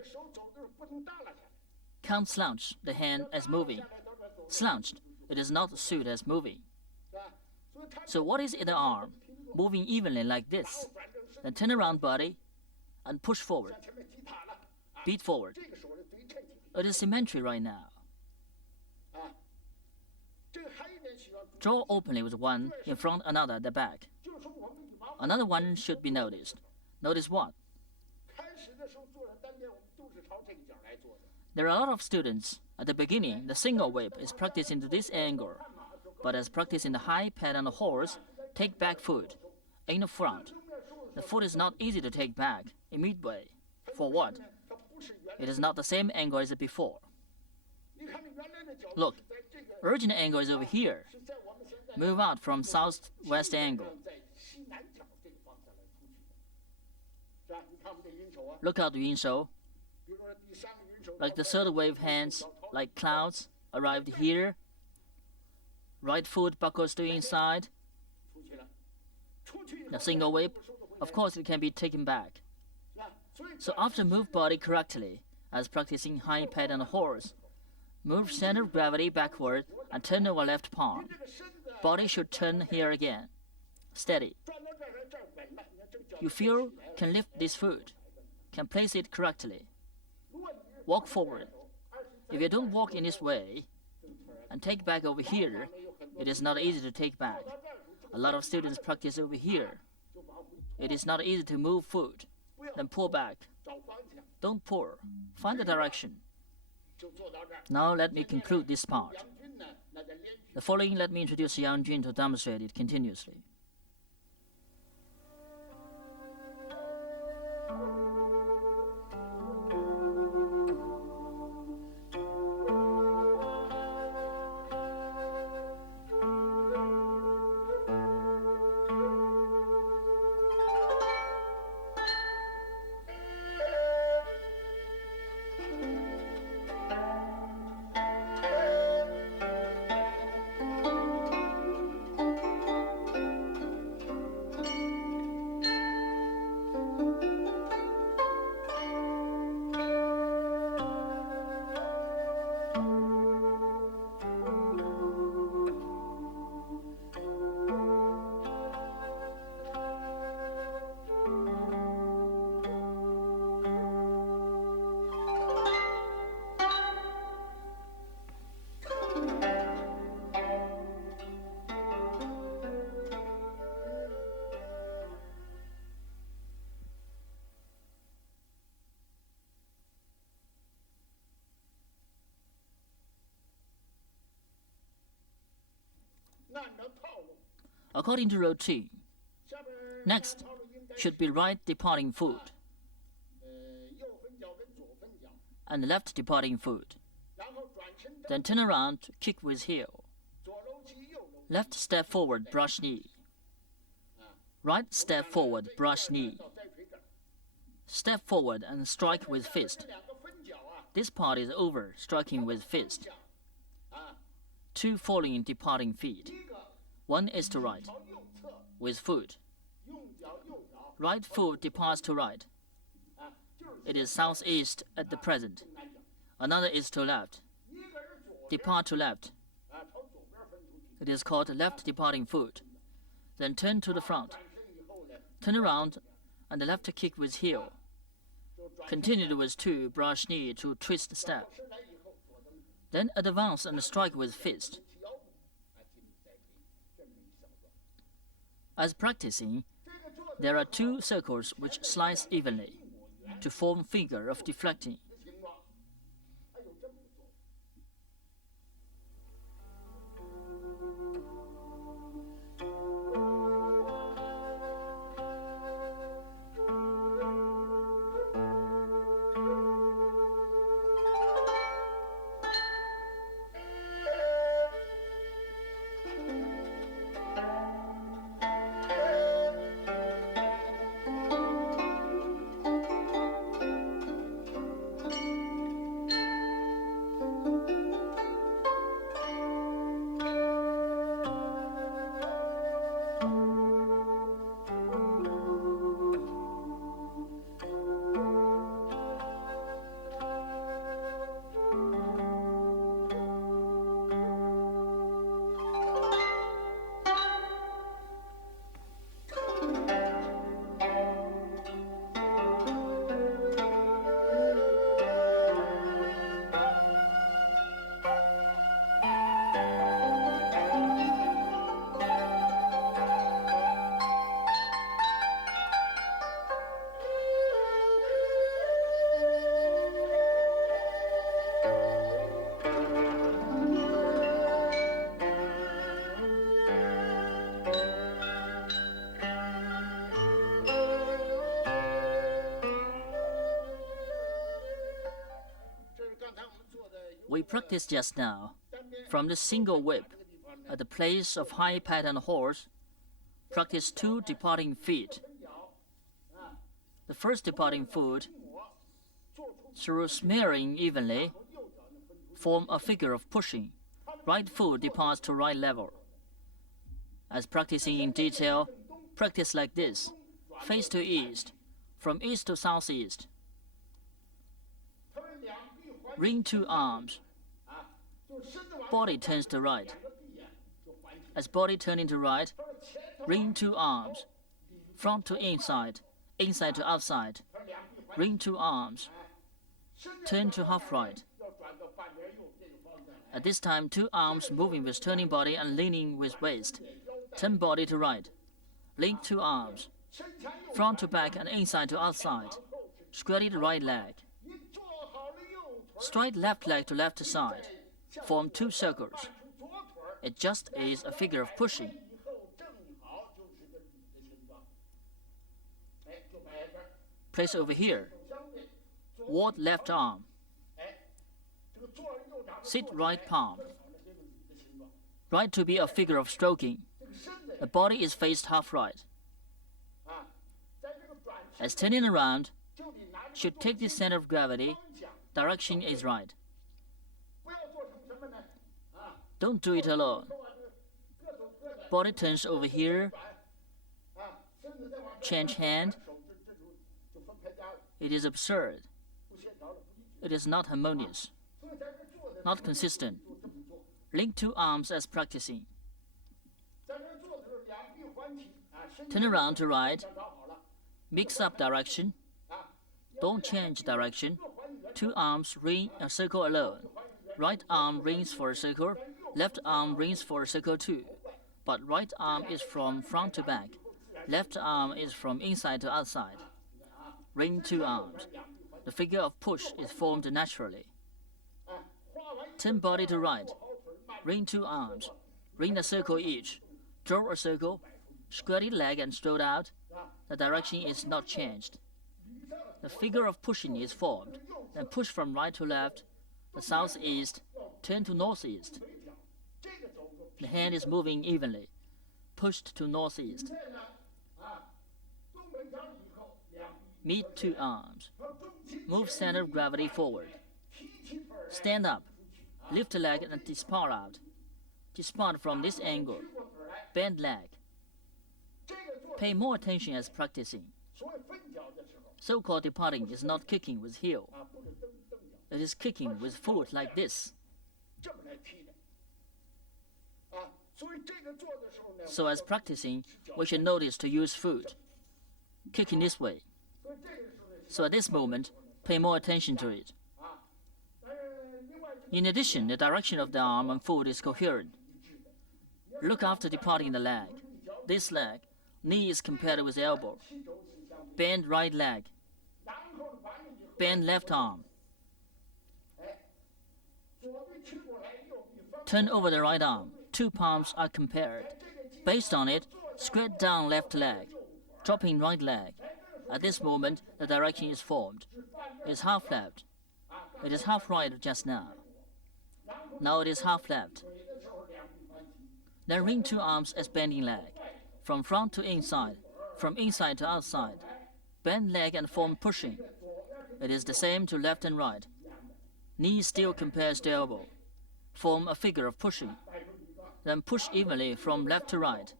Can't slouch the hand as moving. Slouched, it is not suit as moving. So what is in the arm? Moving evenly like this. Then turn around body and push forward. Beat forward. It is symmetry right now. Draw openly with one in front, another at the back. Another one should be noticed. Notice what? There are a lot of students. At the beginning, the single whip is practiced into this angle, but as practiced in the high pad on the horse, take back foot in the front. The foot is not easy to take back in midway. For what? It is not the same angle as before. Look, original angle is over here. Move out from southwest angle. Look at Yun Shou. like the third wave hands, like clouds, arrived here. Right foot buckles to inside. The single whip, of course, it can be taken back. So after move body correctly, as practicing high pad and horse, move center of gravity backward and turn over left palm. Body should turn here again. Steady. You feel can lift this foot, can place it correctly. Walk forward. If you don't walk in this way and take back over here, it is not easy to take back. A lot of students practice over here. It is not easy to move foot, then pull back. Don't pull. Find the direction. Now let me conclude this part. The following, let me introduce Yang Jun to demonstrate it continuously. According to routine, next should be right departing foot and left departing foot. Then turn around, kick with heel. Left step forward, brush knee. Right step forward, brush knee. Step forward and strike with fist. This part is over, striking with fist. Two falling departing feet. One is to right, with foot. Right foot departs to right. It is southeast at the present. Another is to left. Depart to left. It is called left departing foot. Then turn to the front. Turn around and the left kick with heel. Continue with two brush knee to twist step. Then advance and strike with fist. As practicing, there are two circles which slice evenly to form figure of deflecting. We practiced just now from the single whip at the place of high pad and horse. Practice two departing feet. The first departing foot, Through smearing evenly, form a figure of pushing. Right foot departs to right level. As practicing in detail, practice like this. Face to east, from east to southeast. Ring two arms. Body turns to right. As body turning to right, ring two arms. Front to inside, inside to outside. Ring two arms. Turn to half right. At this time, two arms moving with turning body and leaning with waist. Turn body to right. Link two arms. Front to back and inside to outside. Squatted right leg. Straight left leg to left side. Form two circles. It just is a figure of pushing. Place over here. Ward left arm. Sit right palm. Right to be a figure of stroking. The body is faced half right. As turning around, should take the center of gravity, direction is right. Don't do it alone. Body turns over here. Change hand. It is absurd. It is not harmonious. Not consistent. Link two arms as practicing. Turn around to right. Mix up direction. Don't change direction. Two arms ring a circle alone. Right arm rings for a circle. Left arm rings for a circle too. But right arm is from front to back. Left arm is from inside to outside. Ring two arms. The figure of push is formed naturally. Turn body to right. Ring two arms. Ring a circle each. Draw a circle. Squatted leg and strode out. The direction is not changed. The figure of pushing is formed. Then push from right to left. The southeast. Turn to northeast. The hand is moving evenly. Pushed to northeast. Meet two arms. Move center of gravity forward. Stand up. Lift the leg and depart out. Depart from this angle. Bend leg. Pay more attention as practicing. So-called departing is not kicking with heel. It is kicking with foot like this. So as practicing, we should notice to use foot. Kicking this way. So at this moment, pay more attention to it. In addition, the direction of the arm and foot is coherent. Look after departing the leg. This leg, knee is compared with elbow. Bend right leg. Bend left arm. Turn over the right arm. Two palms are compared. Based on it, squat down left leg, dropping right leg. At this moment, the direction is formed. It is half left. It is half right just now. Now it is half left. Then ring two arms as bending leg, from front to inside, from inside to outside. Bend leg and form pushing. It is the same to left and right. Knee still compares to elbow. Form a figure of pushing. Then push evenly from left to right,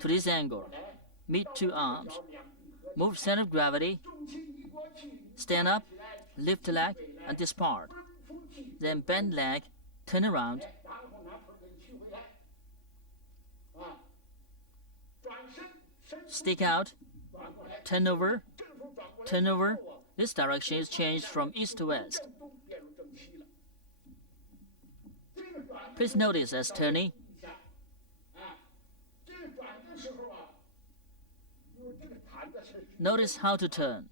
to this angle. Meet two arms. Move center of gravity. Stand up, lift leg, and depart. Then bend leg, turn around. Stick out, turn over, turn over. This direction is changed from east to west. Please notice as turning. Notice how to turn.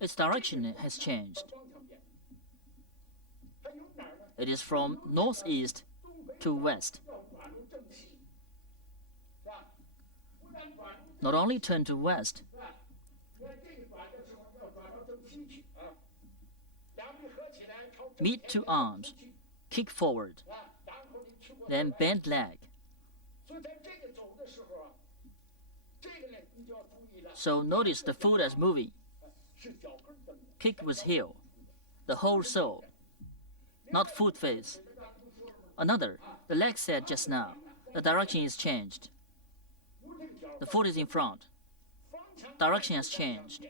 Its direction has changed. It is from northeast to west. Not only turn to west, meet two arms, kick forward, then bend leg. So notice the foot as moving. Kick with heel, the whole sole, not foot face. Another, the leg set just now. The direction is changed. The foot is in front. Direction has changed.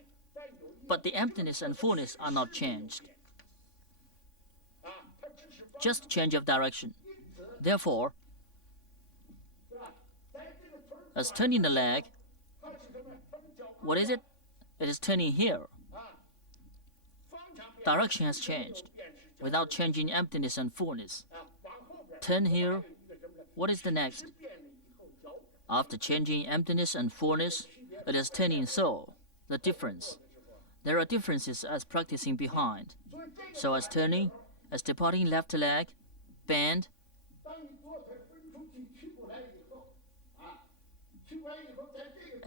But the emptiness and fullness are not changed. Just change of direction. Therefore, as turning the leg, what is it? It is turning here. Direction has changed without changing emptiness and fullness. Turn here. What is the next? After changing emptiness and fullness, it is turning so. The difference. There are differences as practicing behind. So as turning, as departing left leg, bend.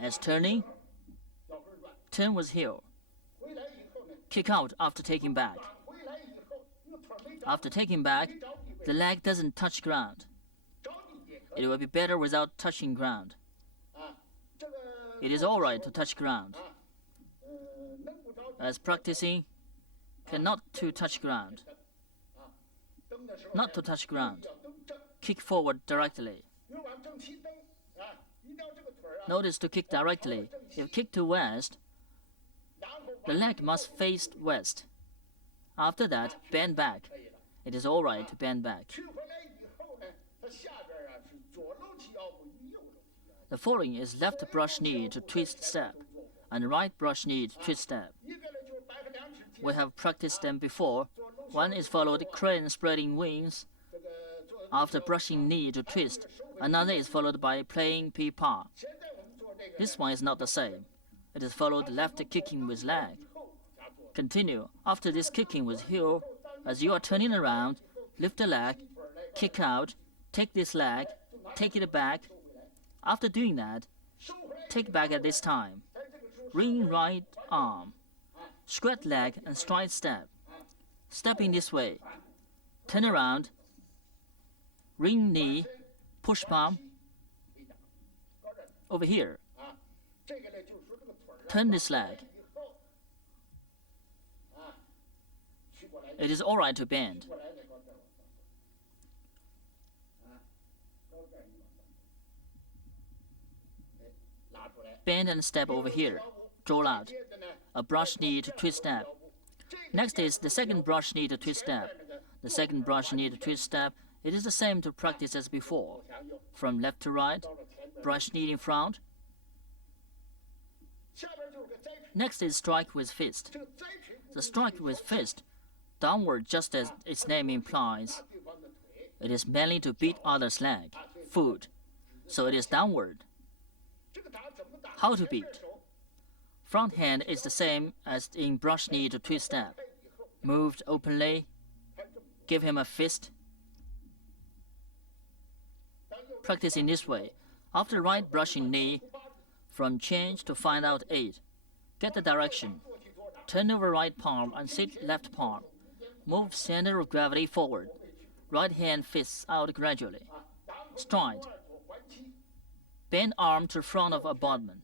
As turning, turn with heel. Kick out after taking back. After taking back, the leg doesn't touch ground. It will be better without touching ground. It is all right to touch ground. As practicing, cannot to touch ground. Not to touch ground. Kick forward directly. Notice to kick directly. If kick to west, the leg must face west. After that, bend back. It is all right to bend back. The following is left brush knee to twist step and right brush knee to twist step. We have practiced them before. One is followed crane spreading wings after brushing knee to twist. Another is followed by playing pea-pa. This one is not the same. It is followed left kicking with leg. Continue. After this kicking with heel, as you are turning around, lift the leg, kick out, take this leg, take it back. After doing that, take back at this time. Ring right arm, squat leg and stride step. Stepping this way. Turn around, ring knee, push palm. Over here. Turn this leg. It is all right to bend. Bend and step over here. Draw out. A brush knee to twist step. Next is the second brush knee to twist step. The second brush knee to twist step. It is the same to practice as before. From left to right, brush knee in front. Next is strike with fist. The strike with fist, downward just as its name implies. It is mainly to beat other's leg, foot, so it is downward. How to beat? Front hand is the same as in brush knee to twist step. Moved openly, give him a fist. Practice in this way. After right brushing knee, from change to find out 8. Get the direction. Turn over right palm and sit left palm. Move center of gravity forward. Right hand fists out gradually. Stride. Bend arm to front of abutment.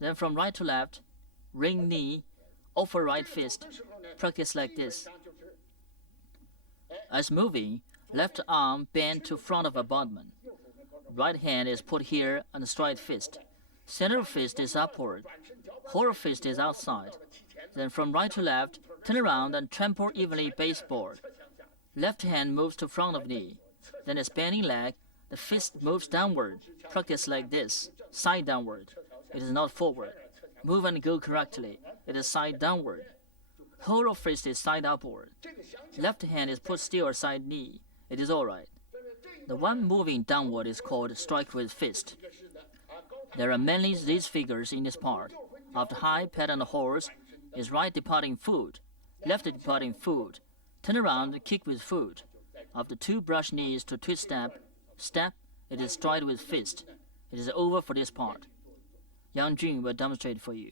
Then from right to left, ring knee, over right fist. Practice like this. As moving, left arm bend to front of abutment. Right hand is put here and stride fist. Center fist is upward. Whole fist is outside. Then from right to left, turn around and trample evenly baseboard. Left hand moves to front of knee. Then as bending leg, the fist moves downward. Practice like this, side downward. It is not forward. Move and go correctly. It is side downward. Whole fist is side upward. Left hand is put still side knee. It is all right. The one moving downward is called strike with fist. There are mainly these figures in this part. After high pattern horse is right departing foot, left departing foot, turn around, kick with foot. After 2 brush knees to twist step, step, it is stride with fist. It is over for this part. Yang Jun will demonstrate for you.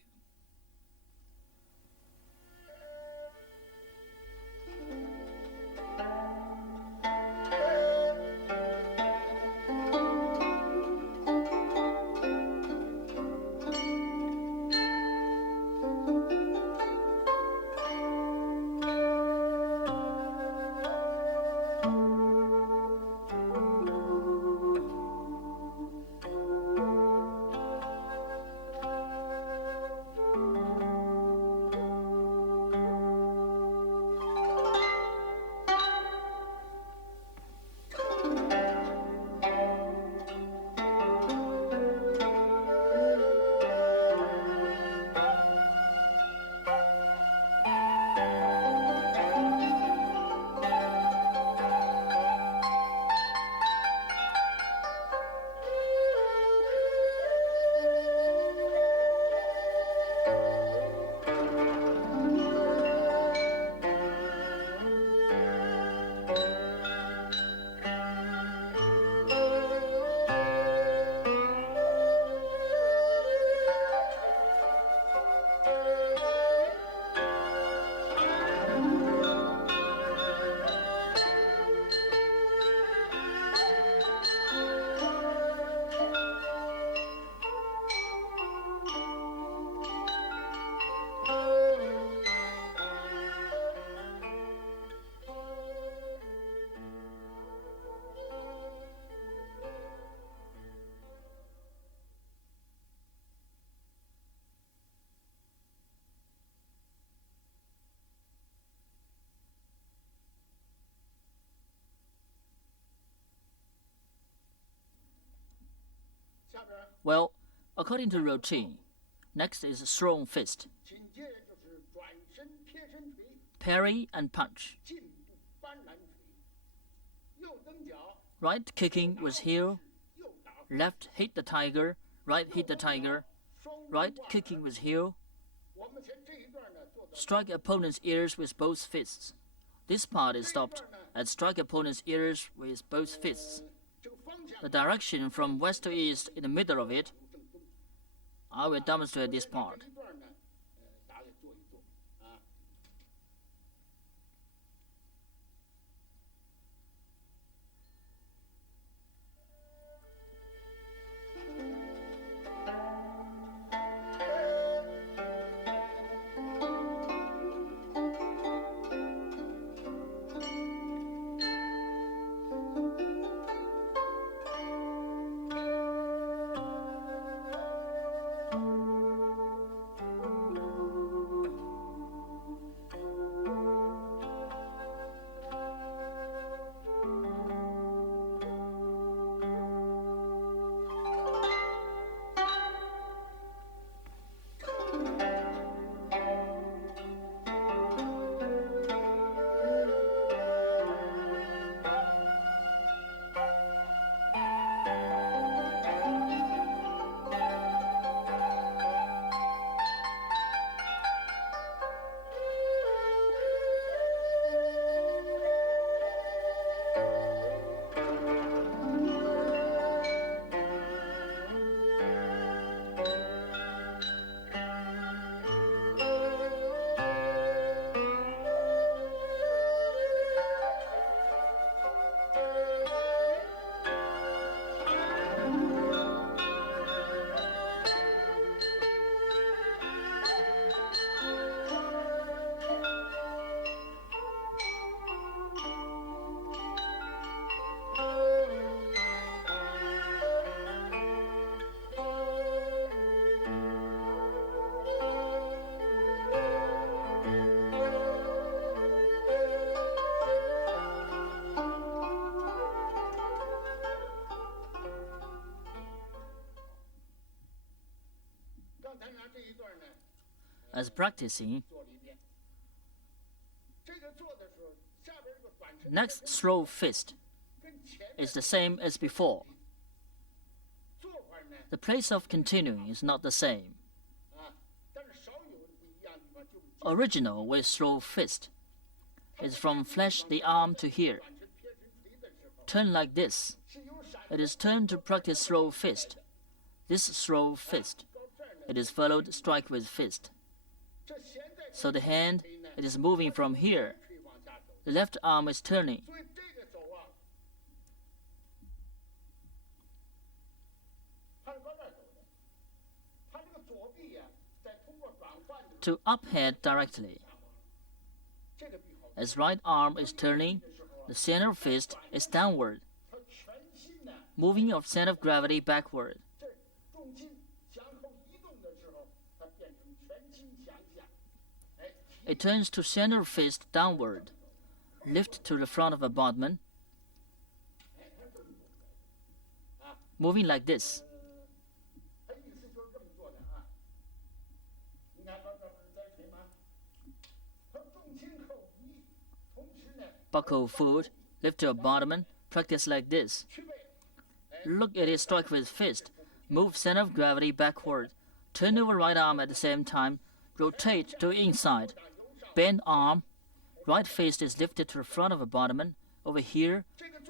Well, according to routine, next is thrown fist, parry and punch. Right kicking with heel, left hit the tiger, right hit the tiger, right kicking with heel. Strike opponent's ears with both fists. This part is stopped at strike opponent's ears with both fists. The direction from west to east in the middle of it. I will demonstrate this part. As practicing, next throw fist is the same as before. The place of continuing is not the same. Original with throw fist is from flash the arm to here. Turn like this. It is turned to practice throw fist. This throw fist. It is followed strike with fist. So the hand, it is moving from here. The left arm is turning. To uphead directly. As right arm is turning, the center of fist is downward, moving of center of gravity backward. It turns to center of fist downward, lift to the front of abutment, moving like this. Buckle foot, lift to abutment, practice like this. Look at it, strike with fist, move center of gravity backward, turn over right arm at the same time, rotate to inside, bend arm, right fist is lifted to the front of abutment, over here,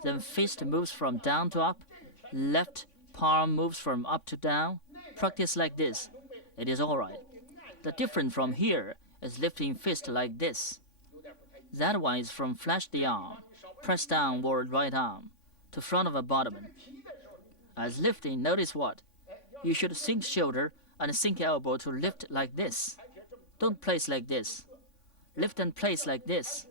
then fist moves from down to up, left palm moves from up to down, practice like this. It is alright. The difference from here is lifting fist like this. That one is from flash the arm, press downward right arm, to front of abutment. As lifting, notice what? You should sink shoulder and sink elbow to lift like this. Don't place like this. Lift and place like this.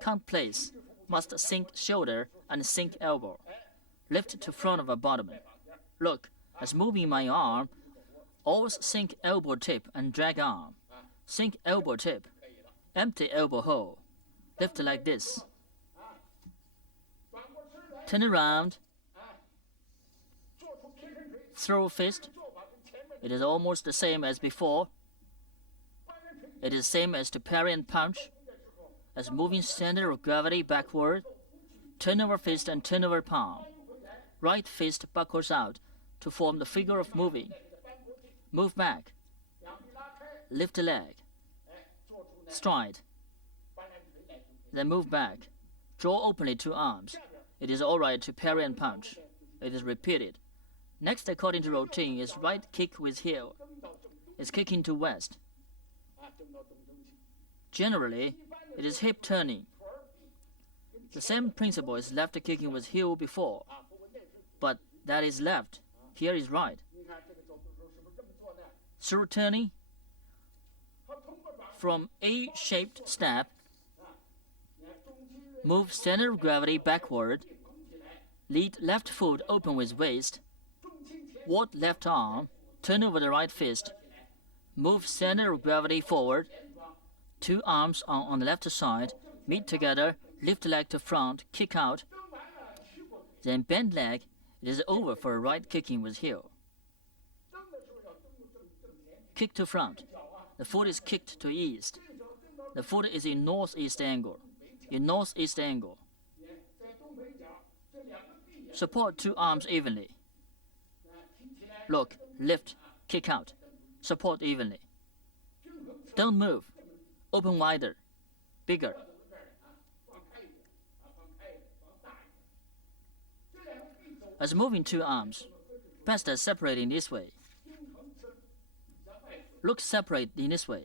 Can't place. Must sink shoulder and sink elbow. Lift to front of abutment. Look, as moving my arm, always sink elbow tip and drag arm. Sink elbow tip. Empty elbow hole. Lift like this. Turn around. Throw fist. It is almost the same as before. It is same as to parry and punch, as moving center of gravity backward, turn over fist and turn over palm. Right fist buckles out to form the figure of moving. Move back. Lift the leg. Stride. Then move back. Draw openly two arms. It is alright to parry and punch. It is repeated. Next, according to routine, is right kick with heel. It's kicking to west. Generally, it is hip turning. The same principle is left kicking with heel before, but that is left. Here is right. Through turning, from A-shaped step, move center of gravity backward, lead left foot open with waist, ward left arm, turn over the right fist, move center of gravity forward, two arms on the left side, meet together, lift leg to front, kick out, then bend leg. It is over for right kicking with heel. Kick to front. The foot is kicked to east. The foot is in northeast angle. In northeast angle. Support two arms evenly. Look, lift, kick out. Support evenly. Don't move. Open wider, bigger. As moving two arms, best as separating this way. Look separate in this way.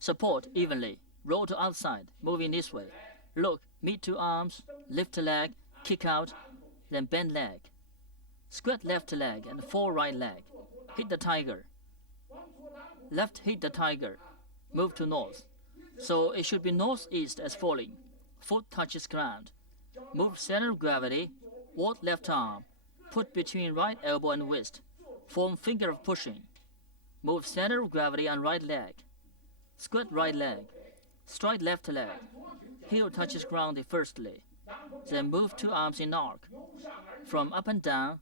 Support evenly. Roll to outside, moving this way. Look, meet two arms, lift the leg, kick out, then bend leg. Squat left leg and fall right leg. Hit the tiger. Left hit the tiger. Move to north. So it should be northeast as falling. Foot touches ground. Move center of gravity. Ward left arm. Put between right elbow and wrist. Form finger of pushing. Move center of gravity on right leg. Squat right leg. Stride left leg. Heel touches ground firstly. Then move two arms in arc. From up and down.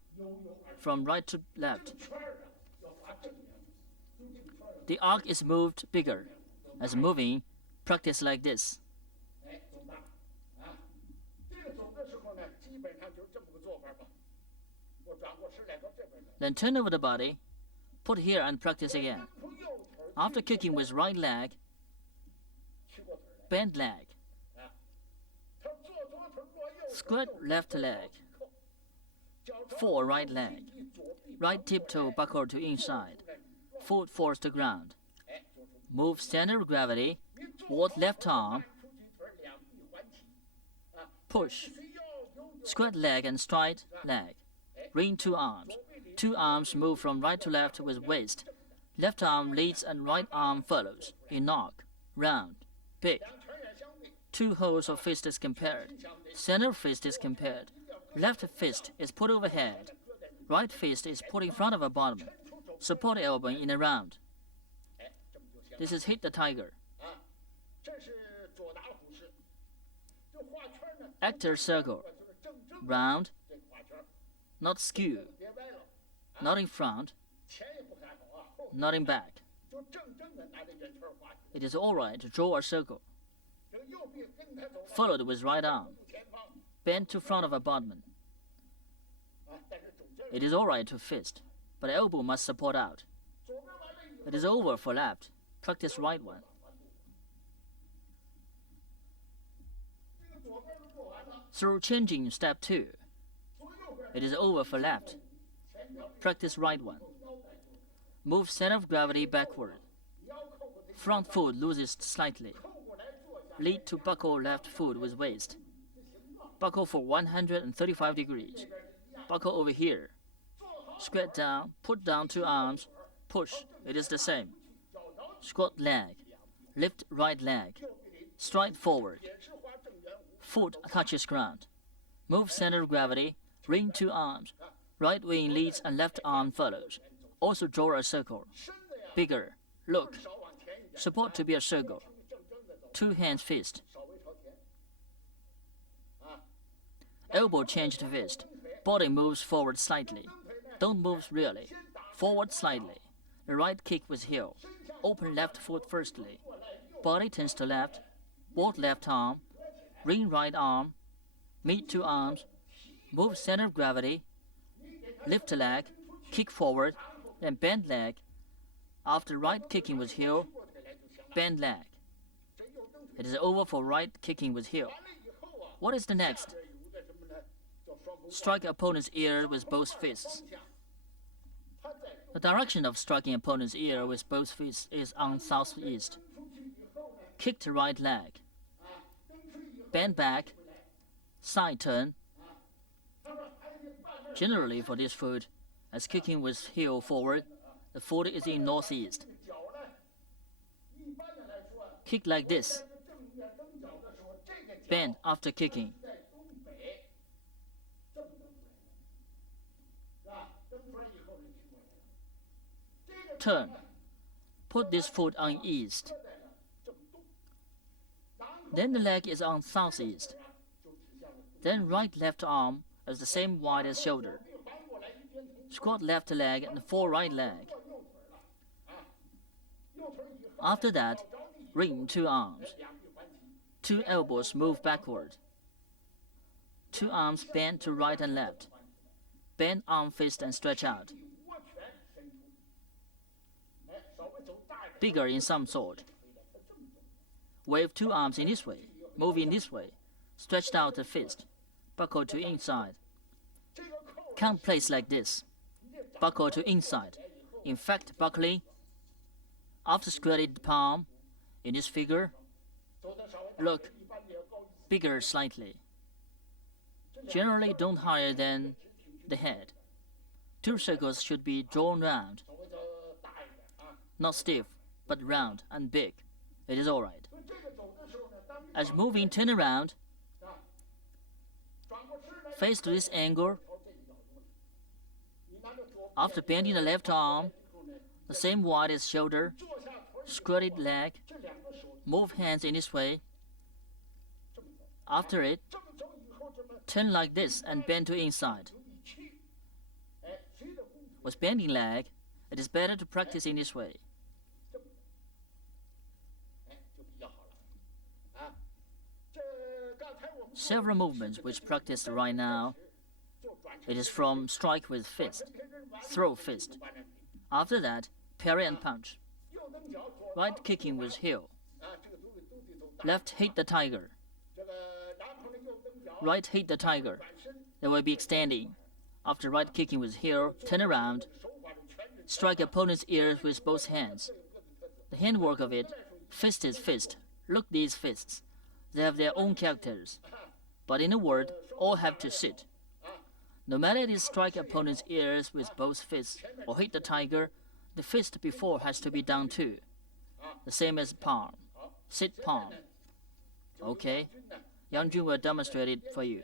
From right to left. The arc is moved bigger. As moving, practice like this. Then turn over the body, put here and practice again. After kicking with right leg, bend leg. Squat left leg. Fall right leg. Right tiptoe buckle to inside. Foot falls to ground. Move center of gravity. Ward left arm. Push. Squat leg and stride leg. Ring two arms. Two arms move from right to left with waist. Left arm leads and right arm follows. In arc. Round. Big. Two holes of fist is compared. Center fist is compared. Left fist is put overhead. Right fist is put in front of a bottom. Support elbow in a round. This is hit the tiger. Actor circle. Round. Not skew. Not in front. Not in back. It is alright to draw a circle. Followed with right arm. Bend to front of abutment. It is alright to fist, but elbow must support out. It is over for left. Practice right one. Through changing step 2. It is over for left. Practice right one. Move center of gravity backward. Front foot loses slightly. Lead to buckle left foot with waist. Buckle for 135 degrees. Buckle over here. Squat down, put down two arms, push. It is the same. Squat leg. Lift right leg. Stride forward. Foot touches ground. Move center of gravity. Ring two arms. Right wing leads and left arm follows. Also draw a circle. Bigger. Look. Support to be a circle. Two hands fist. Elbow change to fist. body moves forward slightly. Don't move really. Forward slightly. The right kick with heel. Open left foot firstly. Body turns to left. Both left arm. Ring right arm. Meet two arms. Move center of gravity. Lift leg. Kick forward. Then bend leg. After right kicking with heel, bend leg. It is over for right kicking with heel. What is the next? Strike opponent's ear with both fists. The direction of striking opponent's ear with both fists is on southeast. Kick to right leg. Bend back. Side turn. Generally for this foot, as kicking with heel forward, the foot is in northeast. Kick like this. Bend after kicking. Turn. Put this foot on east. Then the leg is on southeast. Then right left arm is the same wide as shoulder. Squat left leg and fall right leg. After that, ring two arms. Two elbows move backward. Two arms bend to right and left. Bend arm fist and stretch out. Bigger in some sort. Wave two arms in this way. Move in this way. Stretched out the fist. Buckle to inside. Can't place like this. Buckle to inside. In fact, buckling. After squatted palm, in this figure, look, bigger slightly. Generally don't higher than the head. Two circles should be drawn round. Not stiff, but round and big. It is alright. As moving turn around, face to this angle. After bending the left arm, the same wide as shoulder, squatted leg, move hands in this way. After it, turn like this and bend to inside. With bending leg, it is better to practice in this way. Several movements which practiced right now. It is from strike with fist, throw fist. After that, parry and punch. Right kicking with heel. Left hit the tiger. Right hit the tiger. They will be extending. After right kicking with heel, turn around. Strike opponent's ears with both hands. The handwork of it, fist is fist. Look these fists. They have their own characters. But in a word, all have to sit. No matter it is strike opponent's ears with both fists or hit the tiger, the fist before has to be down too. The same as palm. Sit palm. Okay? Yang Zhenduo will demonstrate it for you.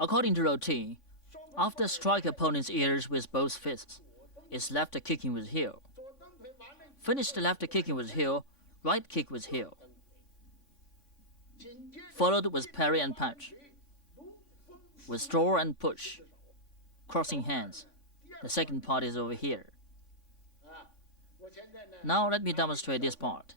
According to routine, after strike opponent's ears with both fists, is left kicking with heel. Finish the left kicking with heel, right kick with heel. Followed with parry and punch. Withdraw and push. Crossing hands. The second part is over here. Now let me demonstrate this part.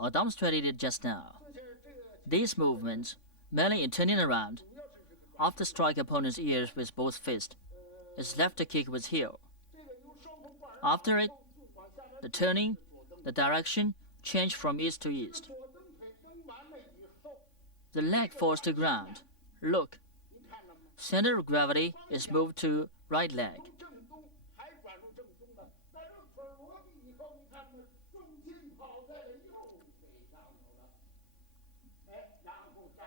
I demonstrated it just now. These movements, mainly in turning around, after strike opponent's ears with both fists, is left kick with heel. After it, the turning, the direction change from east to east. The leg falls to ground. Look, center of gravity is moved to right leg.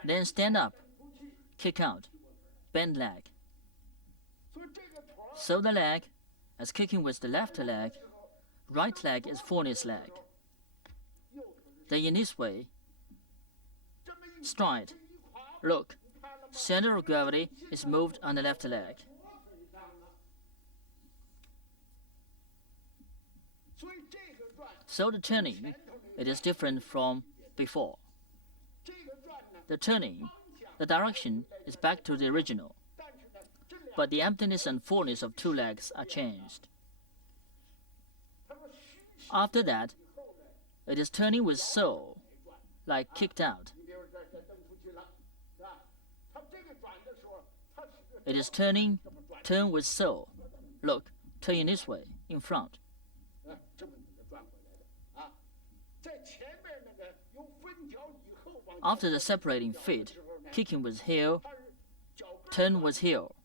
Then stand up, kick out, bend leg. So the leg, as kicking with the left leg, right leg is Forney's leg. Then in this way, stride. Look, center of gravity is moved on the left leg. So the turning, it is different from before. The turning, the direction is back to the original, but the emptiness and fullness of two legs are changed. After that, it is turning with soul, like kicked out. It is turn with soul. Look, turning this way, in front. After the separating feet, kicking with heel, turn with heel.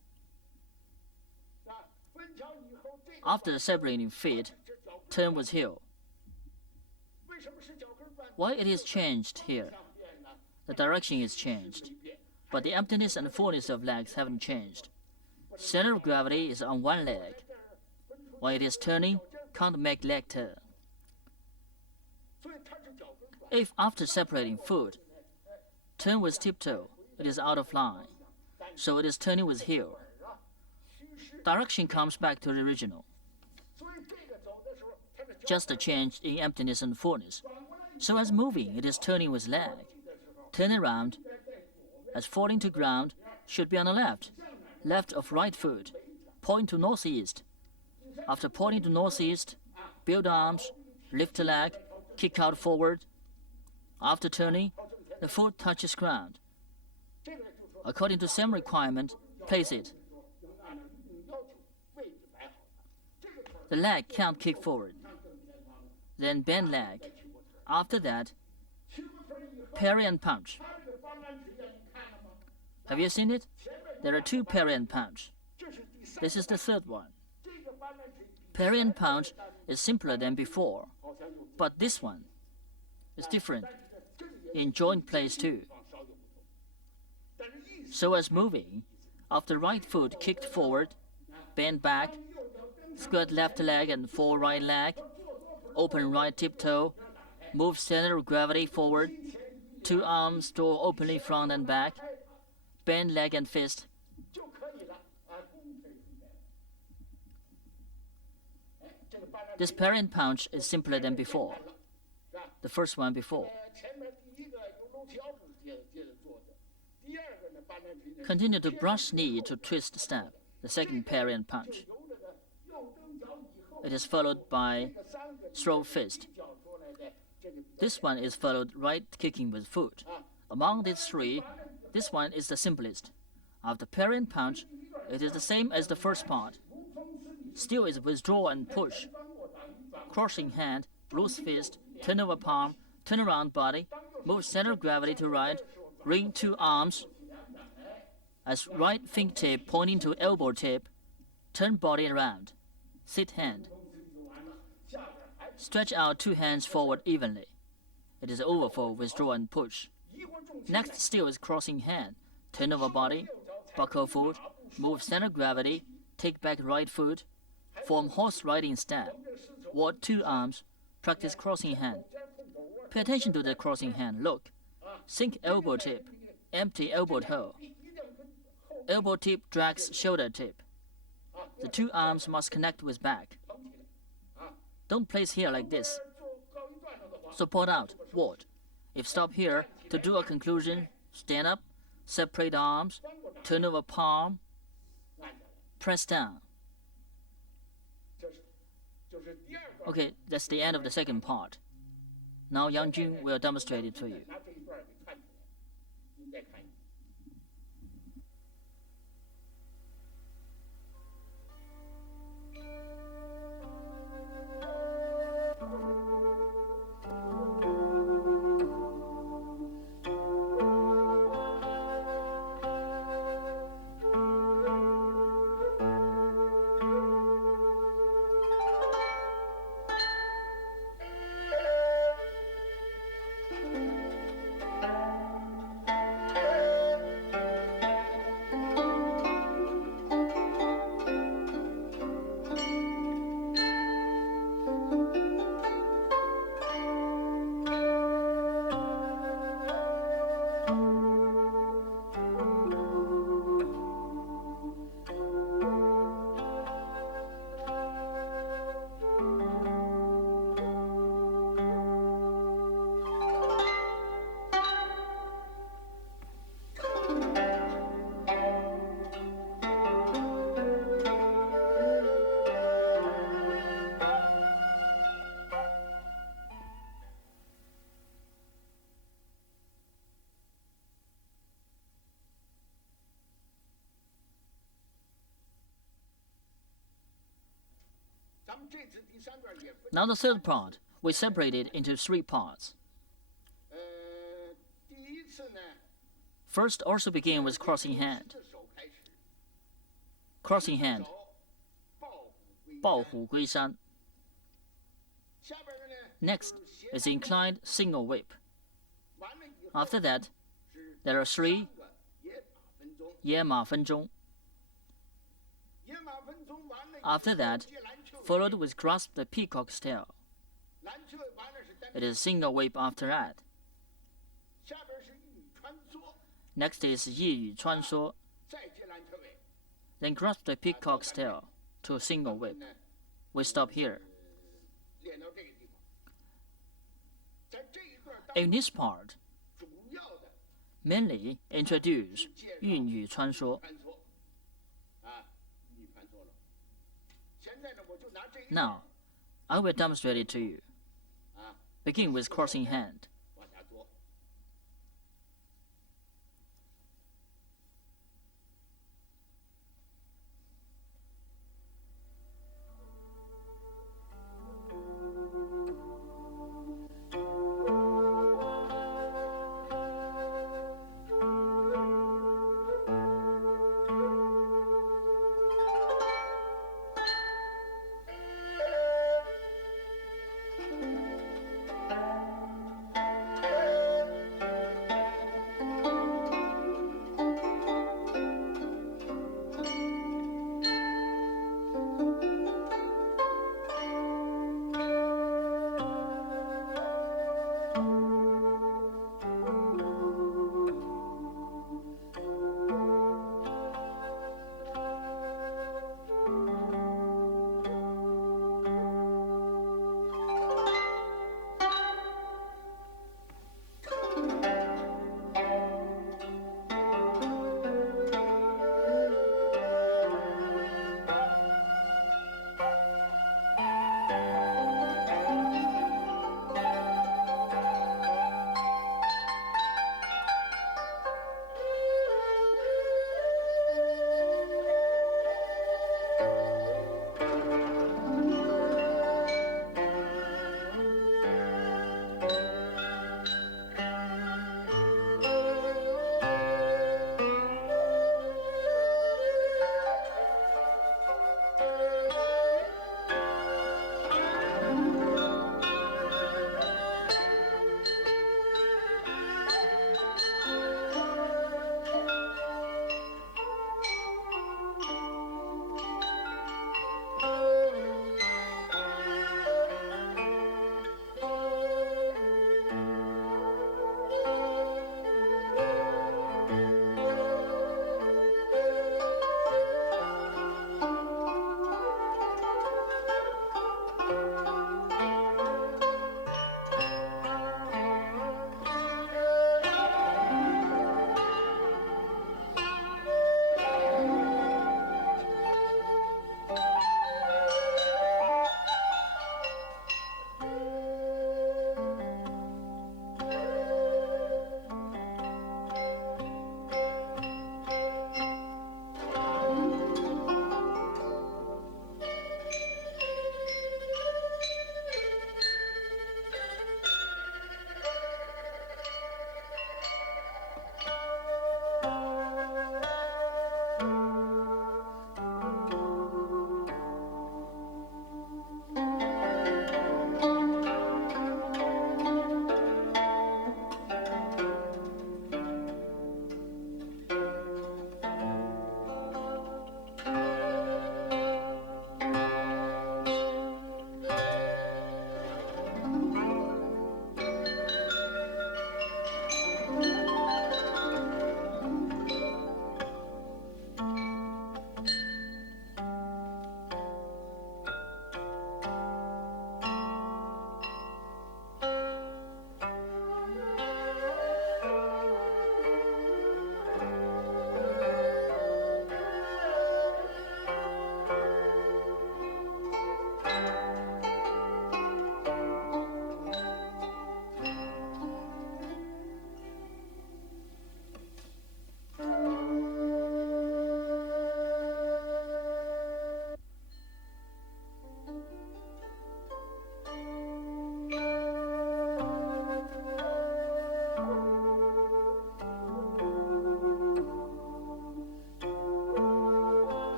After the separating feet, turn with heel. Why it is changed here? The direction is changed, but the emptiness and fullness of legs haven't changed. Center of gravity is on one leg. While it is turning, can't make leg turn. If after separating foot, turn with tiptoe, it is out of line, so it is turning with heel. Direction comes back to the original. Just a change in emptiness and fullness. So as moving, it is turning with leg. Turn around, as falling to ground, should be on the left. Left of right foot. Point to northeast. After pointing to northeast, build arms, lift the leg, kick out forward. After turning, the foot touches ground. According to same requirement, place it. The leg can't kick forward. Then bend leg. After that, parry and punch. Have you seen it? There are two parry and punch. This is the third one. Parry and punch is simpler than before, but this one is different in joint place too. So as moving, after right foot kicked forward, bend back, Squat left leg and full right leg. Open right tiptoe. Move center of gravity forward. Two arms draw openly front and back. Bend leg and fist. This parry punch is simpler than before. The first one before. Continue to brush knee to twist step, the second parry and punch. It is followed by throw fist. This one is followed right kicking with foot. Among these three, this one is the simplest. After parry and punch, it is the same as the first part. Still is withdraw and push. Crossing hand, loose fist, turn over palm, turn around body, move center of gravity to right, ring two arms, as right fingertip pointing to elbow tip, turn body around, sit hand. Stretch out two hands forward evenly. It is over for withdraw and push. Next still is crossing hand, turn over body, buckle foot, move center of gravity, take back right foot, form horse riding step, ward two arms, practice crossing hand. Pay attention to the crossing hand, look. Sink elbow tip, empty elbow toe. Elbow tip drags shoulder tip. The two arms must connect with back. Don't place here like this. Support out, ward. If stop here, to do a conclusion, stand up, separate arms, turn over palm, press down. Okay, that's the end of the second part. Now Yang Jun will demonstrate it to you. Now the third part, we separate it into three parts. First, also begin with crossing hand. Crossing hand, 抱虎归山. Next is inclined single whip. After that, there are three 野马分鬃. After that, followed with grasp the peacock's tail. It is single whip after that. Next is 一语穿梭. Then grasp the peacock's tail to a single whip. We stop here. In this part, mainly introduce 韵语穿梭. Now, I will demonstrate it to you. Begin with crossing hand.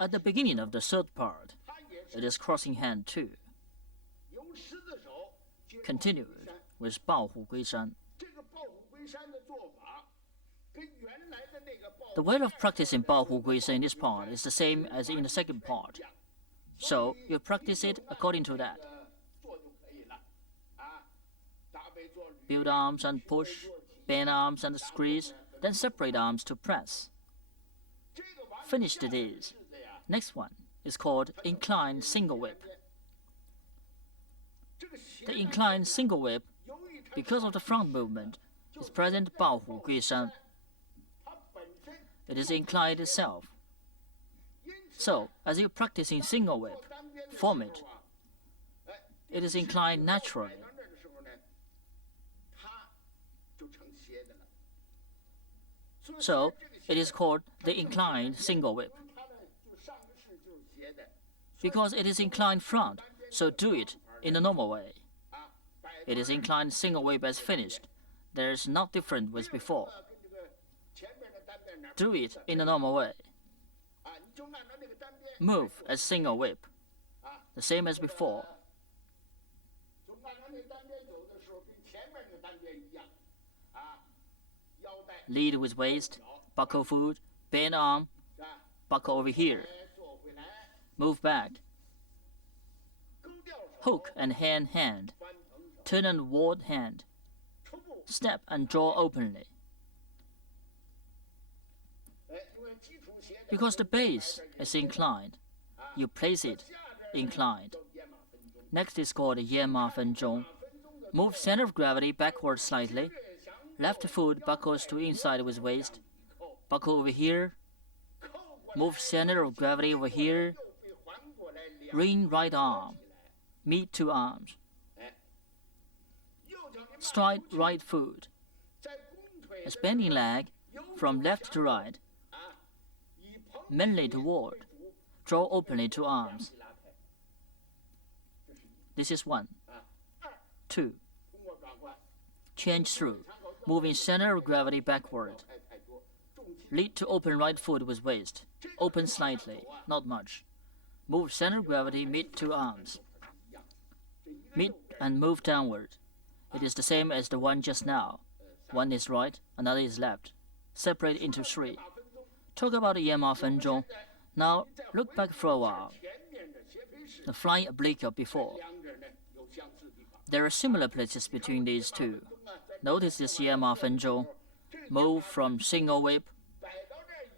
At the beginning of the third part, it is crossing hand too. Continued with 抱虎归山. The way of practicing 抱虎归山in this part is the same as in the second part. So you practice it according to that. Build arms and push, bend arms and squeeze, then separate arms to press. Finished these. Next one is called inclined single whip. The inclined single whip, because of the front movement, is present 抱虎归山. It is inclined itself. So, as you practicing single whip, form it. It is inclined naturally. So, it is called the inclined single whip. Because it is inclined front, so do it in the normal way. It is inclined single whip as finished. There is not different with before. Do it in the normal way. Move as single whip, the same as before. Lead with waist, buckle foot, bend arm, buckle over here. Move back. Hook and hand, turn and ward hand. Step and draw openly. Because the base is inclined, you place it inclined. Next is called Yan Ma Fen Zhong. Move center of gravity backward slightly. Left foot buckles to inside with waist. Buckle over here. Move center of gravity over here. Ring right arm. Meet two arms. Stride right foot. As bending leg from left to right. Mainly toward. Draw openly two arms. This is 1. 2. Change through. Moving center of gravity backward. Lead to open right foot with waist. Open slightly, not much. Move center of gravity, meet two arms. Meet and move downward. It is the same as the one just now. One is right, another is left. Separate into 3. Talk about the Yan Ma Fen Zhong. Now look back for a while. The flying oblique of before. There are similar places between these two. Notice this Yan Ma Fen Zhong. Move from single whip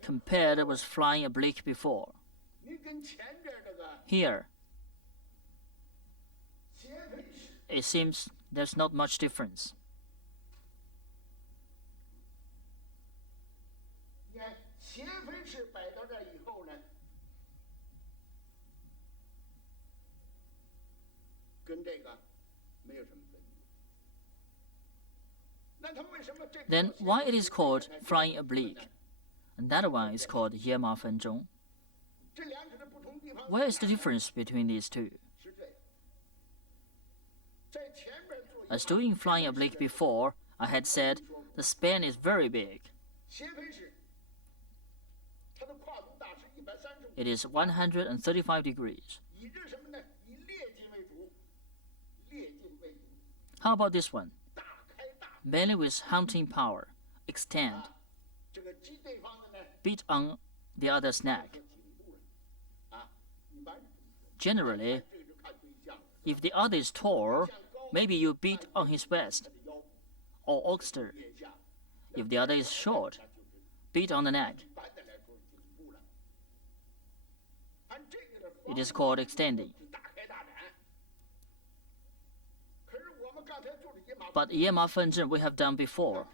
compared with flying oblique before. Here, it seems there's not much difference. Then why it is called flying oblique? And that one is called Yan Ma Fen Zhong. Where is the difference between these two? As doing flying oblique before, I had said the span is very big. It is 135 degrees. How about this one? Mainly with hunting power, extend. Beat on the other's neck. Generally, if the other is tall, maybe you beat on his waist or oxter. If the other is short, beat on the neck. It is called extending. But Yan Ma Fen Zhong we have done before.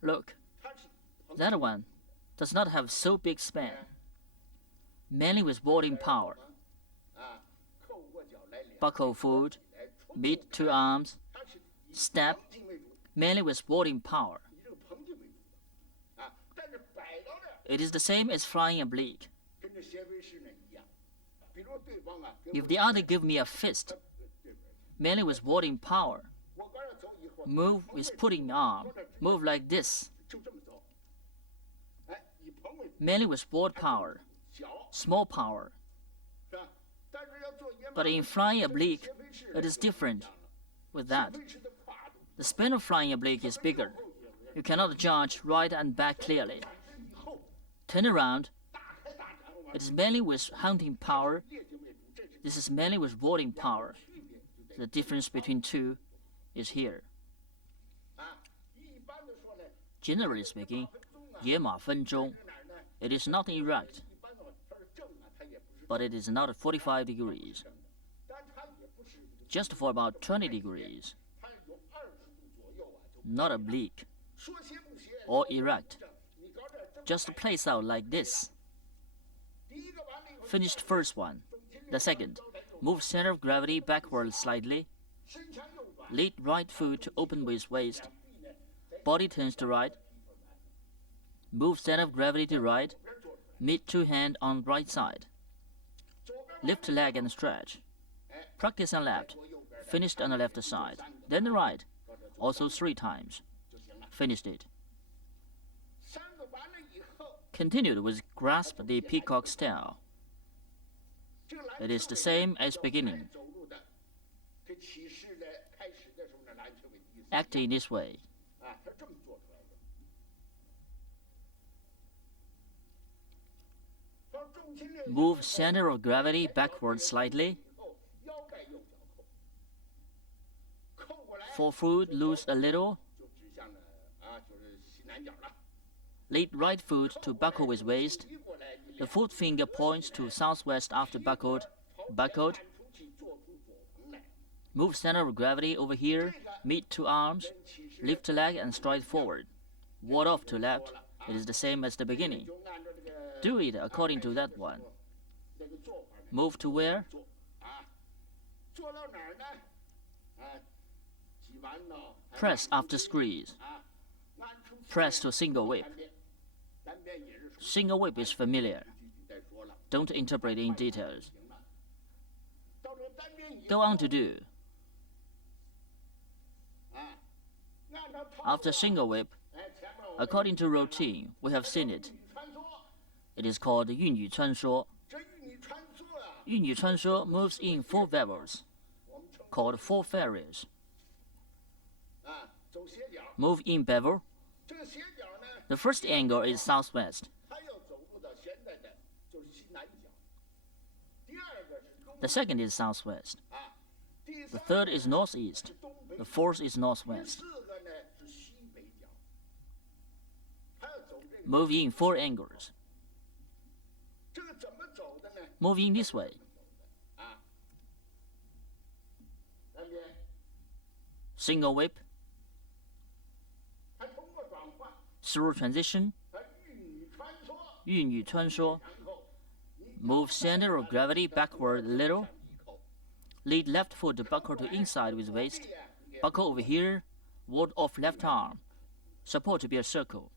Look, that one does not have so big span. Mainly with warding power. Buckle foot, meet two arms, step, mainly with warding power. It is the same as flying oblique. If the other give me a fist, mainly with warding power, move with putting arm, move like this, mainly with ward power, small power. But in flying oblique, it is different with that. The span of flying oblique is bigger. You cannot judge right and back clearly. Turn around. It is mainly with hunting power. This is mainly with rolling power. The difference between two is here. Generally speaking, 野马分鬃. It is not erect, but it is not 45 degrees. Just for about 20 degrees. Not oblique or erect. Just place out like this. Finished first one. The second, move center of gravity backward slightly. Lead right foot to open with waist. Body turns to right. Move center of gravity to right. Meet two hands on right side. Lift leg and stretch. Practice on left. Finished on the left side. Then the right. Also 3 times. Finished it. Continued with grasp the peacock style. It is the same as beginning. Act in this way. Move center of gravity backward slightly. Forefoot loose a little. Lead right foot to buckle with waist. The foot finger points to southwest after buckled. Buckled. Move center of gravity over here. Meet two arms. Lift leg and stride forward. Ward off to left. It is the same as the beginning. Do it according to that one. Move to where? Press after squeeze. Press to single whip. Single whip is familiar. Don't interpret in details. Go on to do. After single whip, according to routine, we have seen it. It is called 玉女穿梭. 玉女穿梭 moves in 4 vowels, called 4 fairies. Move in bevel. The first angle is southwest. The second is southwest. The third is northeast. The fourth is northwest. Move in 4 angles. Move in this way. Single whip. Through transition. 玉女穿梭. Move center of gravity backward a little. Lead left foot to buckle to inside with waist. Buckle over here. Ward off left arm. Support to be a circle.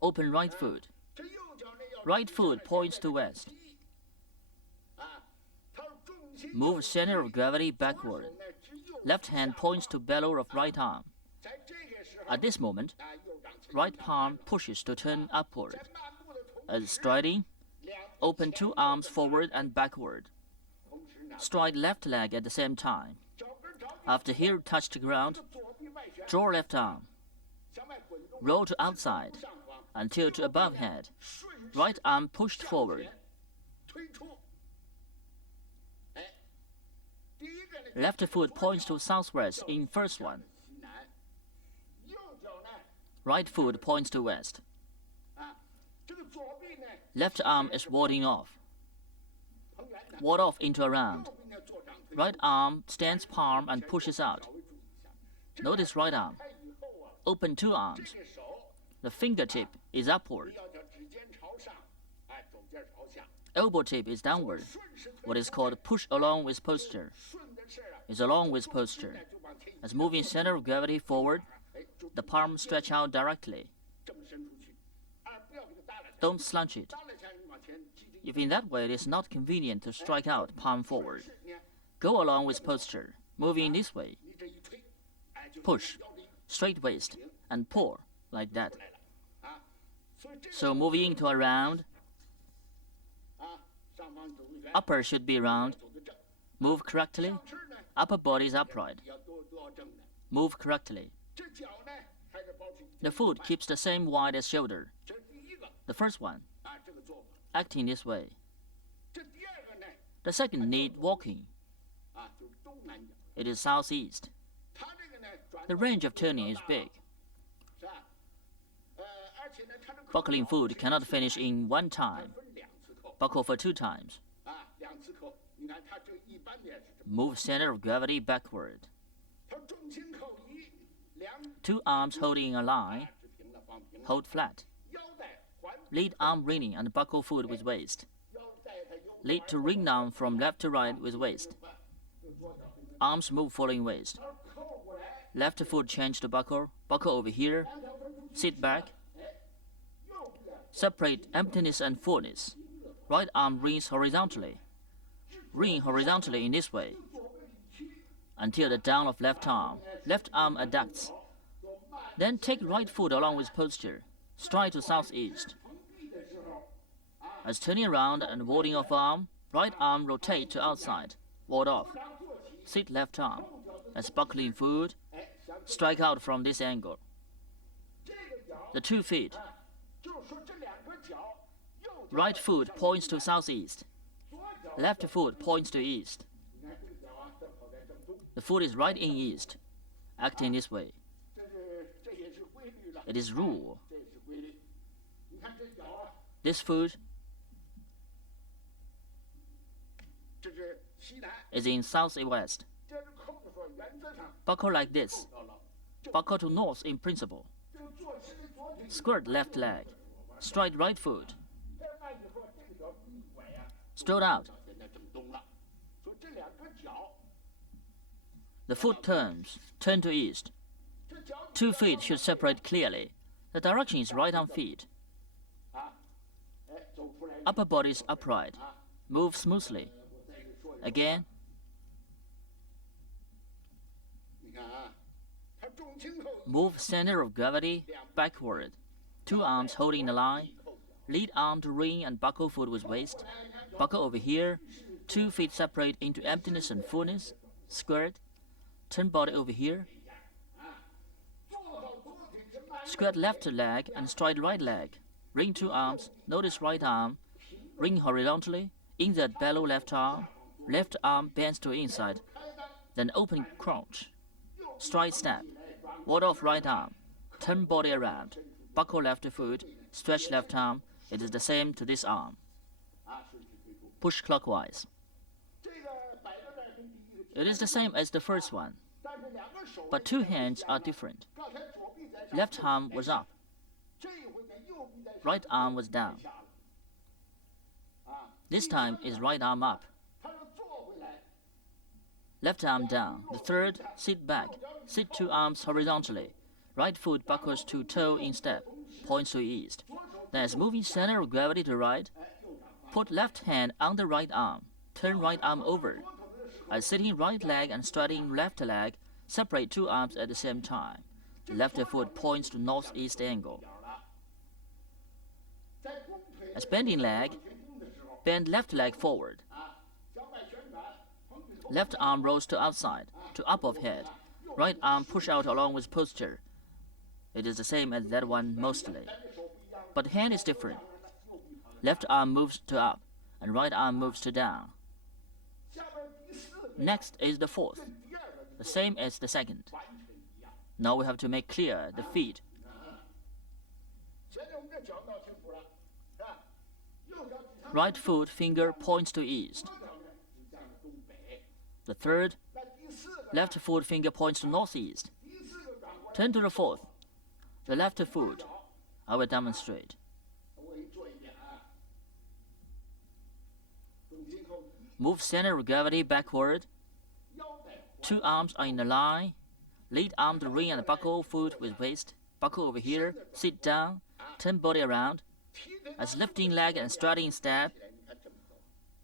Open right foot. Right foot points to west. Move center of gravity backward. Left hand points to bellow of right arm. At this moment, right palm pushes to turn upward. As striding, open 2 arms forward and backward. Stride left leg at the same time. After heel touched ground, draw left arm. Roll to outside until to above head. Right arm pushed forward. Left foot points to southwest in first one. Right foot points to west. Left arm is warding off. Ward off into a round. Right arm stands palm and pushes out. Notice right arm. Open 2 arms. The fingertip is upward. Elbow tip is downward. What is called push along with posture. Is along with posture. As moving center of gravity forward, the palm stretch out directly. Don't slouch it. If in that way it is not convenient to strike out palm forward, go along with posture, moving this way. Push, straight waist, and pull, like that. So moving into a round, Upper should be round. Move correctly. Upper body is upright. Move correctly. The foot keeps the same wide as shoulder. The first one, acting this way. The second need walking. It is southeast. The range of turning is big. Buckling foot cannot finish in one time. Buckle for 2 times. Move center of gravity backward. 2 arms holding a line. Hold flat. Lead arm ringing and buckle foot with waist. Lead to ring down from left to right with waist. Arms move following waist. Left foot change to buckle. Buckle over here. Sit back. Separate emptiness and fullness. Right arm rings horizontally. Ring horizontally in this way until the down of left arm. Left arm adducts. Then take right foot along with posture. Stride to southeast. As turning around and warding off arm, right arm rotate to outside. Ward off. Sit left arm. As buckling foot, strike out from this angle. The 2 feet. Right foot points to southeast. Left foot points to east. The foot is right in east, acting this way. It is rule. This foot is in southwest. Buckle like this. Buckle to north in principle. Squirt left leg. Stride right foot. Strode out. The foot turns. Turn to east. 2 feet should separate clearly. The direction is right arm feet. Upper body is upright. Move smoothly. Again. Move center of gravity backward. 2 arms holding the line. Lead arm to ring and buckle foot with waist. Buckle over here. 2 feet separate into emptiness and fullness. Squirt. Turn body over here. Squirt left leg and stride right leg. Ring 2 arms. Notice right arm. Ring horizontally. Insert below left arm. Left arm bends to inside. Then open crouch. Stride step. Ward off right arm. Turn body around. Buckle left foot. Stretch left arm. It is the same to this arm. Push clockwise. It is the same as the first one, but 2 hands are different. Left arm was up. Right arm was down. This time is right arm up. Left arm down. The third, sit back. Sit 2 arms horizontally. Right foot buckles to toe in step. Points to east. Then as moving center of gravity to right, put left hand on the right arm. Turn right arm over. As sitting right leg and striding left leg, separate 2 arms at the same time. The left foot points to northeast angle. As bending leg, bend left leg forward. Left arm rolls to outside, to up of head. Right arm push out along with posture. It is the same as that one mostly. But hand is different. Left arm moves to up, and right arm moves to down. Next is the 4th, the same as the 2nd. Now we have to make clear the feet. Right foot finger points to east. The 3rd, left foot finger points to northeast. Turn to the 4th, the left foot. I will demonstrate. Move center of gravity backward. 2 arms are in a line. Lead arm to ring and buckle foot with waist. Buckle over here. Sit down. Turn body around. As lifting leg and striding step.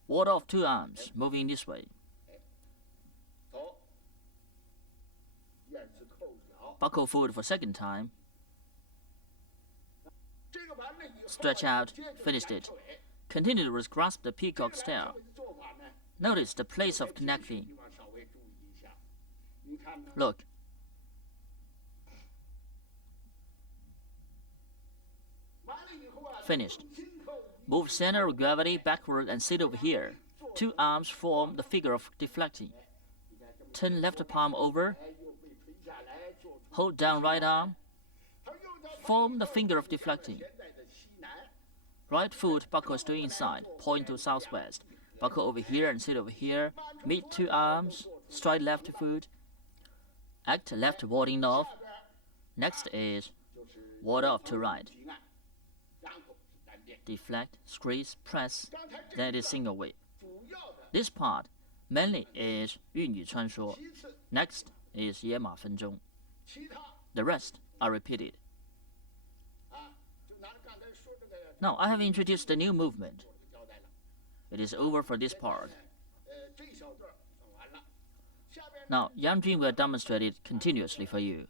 Ward off 2 arms, moving this way. Buckle foot for 2nd time. Stretch out. Finished it. Continue to grasp the peacock style. Notice the place of connecting. Look. Finished. Move center of gravity backward and sit over here. Two arms form the figure of deflecting. Turn left palm over. Hold down right arm. Form the finger of deflecting. Right foot buckles to inside, point to southwest. Buckle over here and sit over here. Meet two arms, stride left foot. Act left warding off. Next is ward off to right. Deflect, squeeze, press, then it is single whip. This part mainly is 玉女穿梭. Next is 野马分鬃. The rest are repeated. Now I have introduced the new movement. It is over for this part. Now Yang Jun will demonstrate it continuously for you.